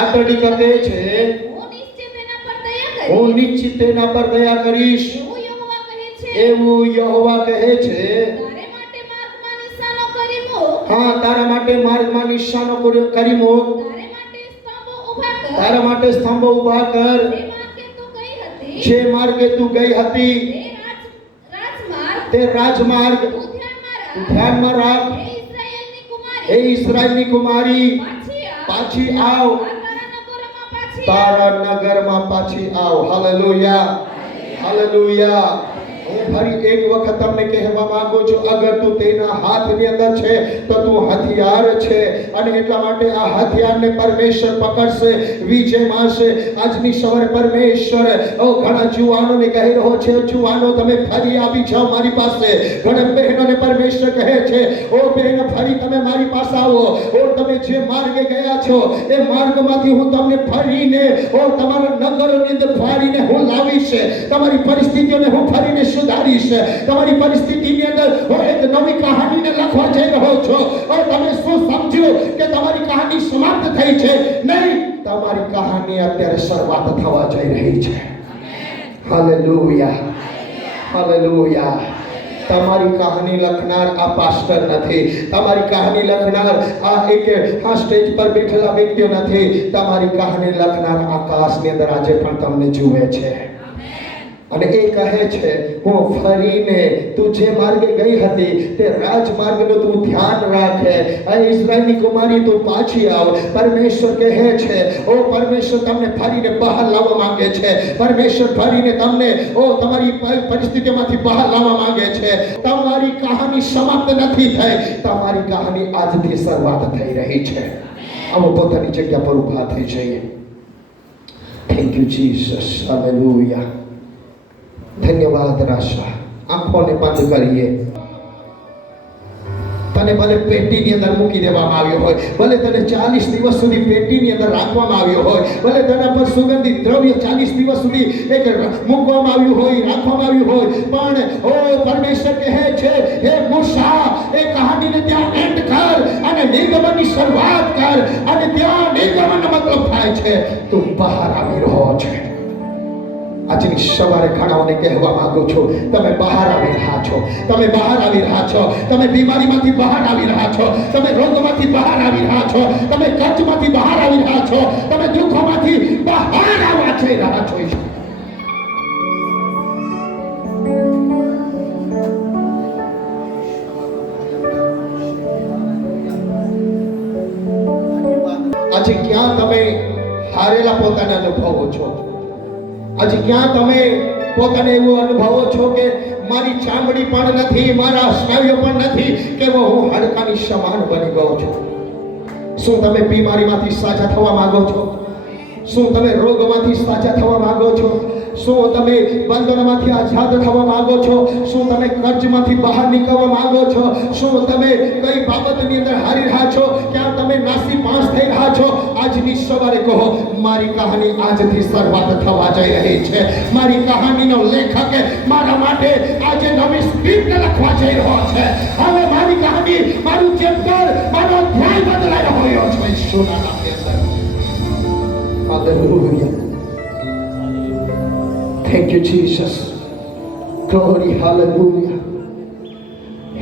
આતડી કહે છે, હું નિશ્ચય તેના પર દયા કરીશ. હું નિશ્ચિત તેના પર દયા કરીશ. એવું યહોવા કહે છે. એવું યહોવા કહે છે. તારે માટે માર્ગમાં નિશાનો કરી મૂક. હા, તારા માટે માર્ગમાં નિશાનો કરી મૂક. તારે માટે સ્તંભો ઊભા કર. તારા માટે સ્તંભો ઊભા કર. જે માર્ગે તું ગઈ હતી, જે માર્ગે તું ગઈ હતી, રાજમાર્ગ તે રાજમાર્ગ તું તું ધ્યાનમાં રાખ. ધ્યાનમાં રાખ. હે ઇસ્રાયેલની કુમારી, હે ઇસ્રાયેલની કુમારી, પાછી આવ. પાછી આવ. તારા નગરમાં પાછી આવ. તારા નગરમાં પાછી આવ. Hallelujah, hallelujah. હું ફરી એક વખત તમને કહેવા માંગુ છું, અગર તું તેના હાથની અંદર છે તો તું હથિયાર છે. અને એટલા માટે આ હથિયારને પરમેશ્વર પકડશે, વિજય મારશે. આજની સવારે પરમેશ્વર ઘણા જુવાનોને કહી રહ્યો છે, જુવાનો તમે ફરી આવી જાઓ મારી પાસે. ઘણા બહેનોને પરમેશ્વર કહે છે, ઓ બહેનો ફરી તમે મારી પાસે આવો. ઓ તમે જે માર્ગે ગયા છો એ માર્ગમાંથી હું તમને ફરીને તમારા નગરોની અંદર ફરીને હું લાવીશ. તમારી પરિસ્થિતિઓને હું ફરીને સુધારીશ. તમારી પરિસ્થિતિની અંદર હું એક નવી કહાનીને લખવા જઈ રહ્યો છું. તમે શું સમજ્યું કે તમારી કહાની સમાપ્ત થઈ છે? નહીં, તમારી કહાની અત્યારે શરૂઆત થવા જઈ રહી છે. Hallelujah, hallelujah. તમારી કહાની લખનાર આ પાસ્ટર નથી. તમારી કહાની લખનાર આ સ્ટેજ પર બેઠેલા વ્યક્તિઓ નથી. તમારી કહાની લખનાર આકાશની અંદર આજે પણ તમને જુએ છે. અને એ કહે છે, હું ફરીને તું જે માર્ગે ગઈ હતી તે રાજમાર્ગનું તું ધ્યાન રાખે. હે ઇસ્રાયેલની કુમારી, તું પાછી આવ. પરમેશ્વર કહે છે, ઓ પરમેશ્વર તમને ફરીને બહાર લાવવા માંગે છે. પરમેશ્વર ફરીને તમને તમારી પરિસ્થિતિમાંથી બહાર લાવવા માંગે છે. તમારી કહાની સમાપ્ત નથી થઈ. તમારી કહાની આજથી શરૂઆત થઈ રહી છે. આવો પોતાની જગ્યા પર ઊભા થઈ જઈએ. Thank you Jesus. હાલેલુયા. ધન્યવાદ. રાશા આંખોને બંધ કરીએ. તને ભલે પેટીની અંદર મૂકી દેવામાં આવ્યો હોય, ભલે તને 40 દિવસ સુધી પેટીની અંદર રાખવામાં આવ્યો હોય, ભલે તેના પર સુગંધિત દ્રવ્ય 40 દિવસ સુધી એક મૂકવામાં આવ્યું હોય, રાખવામાં આવ્યું હોય, પણ ઓ પરમેશ્વર કહે છે, હે મૂસા, એ કહાનીને ત્યાં એન્ડ કર અને નિર્ગમનની શરૂઆત કર. અને ત્યાં નિર્ગમનનો મતલબ થાય છે તું બહાર આવી રહ્યો છે. આજની સવારે ઘણાઓને કહેવા માંગુ છું, તમે બહાર આવી રહ્યા છો, તમે બહાર આવી રહ્યા છો, તમે બીમારીમાંથી બહાર આવી રહ્યા છો, તમે રોગમાંથી બહાર આવી રહ્યા છો, તમે કર્જમાંથી બહાર આવી રહ્યા છો, તમે દુઃખોમાંથી બહાર આવવા જઈ રહ્યા છો. આજે ક્યાં તમે હારેલા પોતાને અનુભવો છો? આજે ક્યાં તમે પોતાને એવું અનુભવો છો કે મારી ચામડી પણ નથી, મારા સ્નાયુઓ પણ નથી, કે હું હાડકાની સમાન બની ગયો છું? શું તમે બીમારીમાંથી સાજા થવા માંગો છો? શું તમે રોગમાંથી સાજા થવા માંગો છો? શું તમે બંધનમાંથી આઝાદ થવા માંગો છો? શું તમે કર્જમાંથી બહાર નીકળવા માંગો છો? શું તમે કઈ બાબતની અંદર હારી રહ્યા છો? ક્યાં તમે નાસી પાસ થઈ રહ્યા છો? આજની સવારે કહો, મારી કહાની આજથી શરૂઆત થવા જઈ રહી છે. મારી કહાનીનો લેખક મારા માટે આજે નવી સ્ક્રિપ્ટ લખવા જઈ રહ્યો છે. હવે મારી કહાની, મારું ચેપ્ટર, મારો અધ્યાય બદલાઈ રહ્યો છે. ઈશ્વરના નામની અંદર hallelujah. Thank you, Jesus. Glory, hallelujah.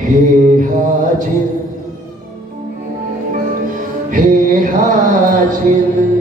Hey Hajir, hey Hajir.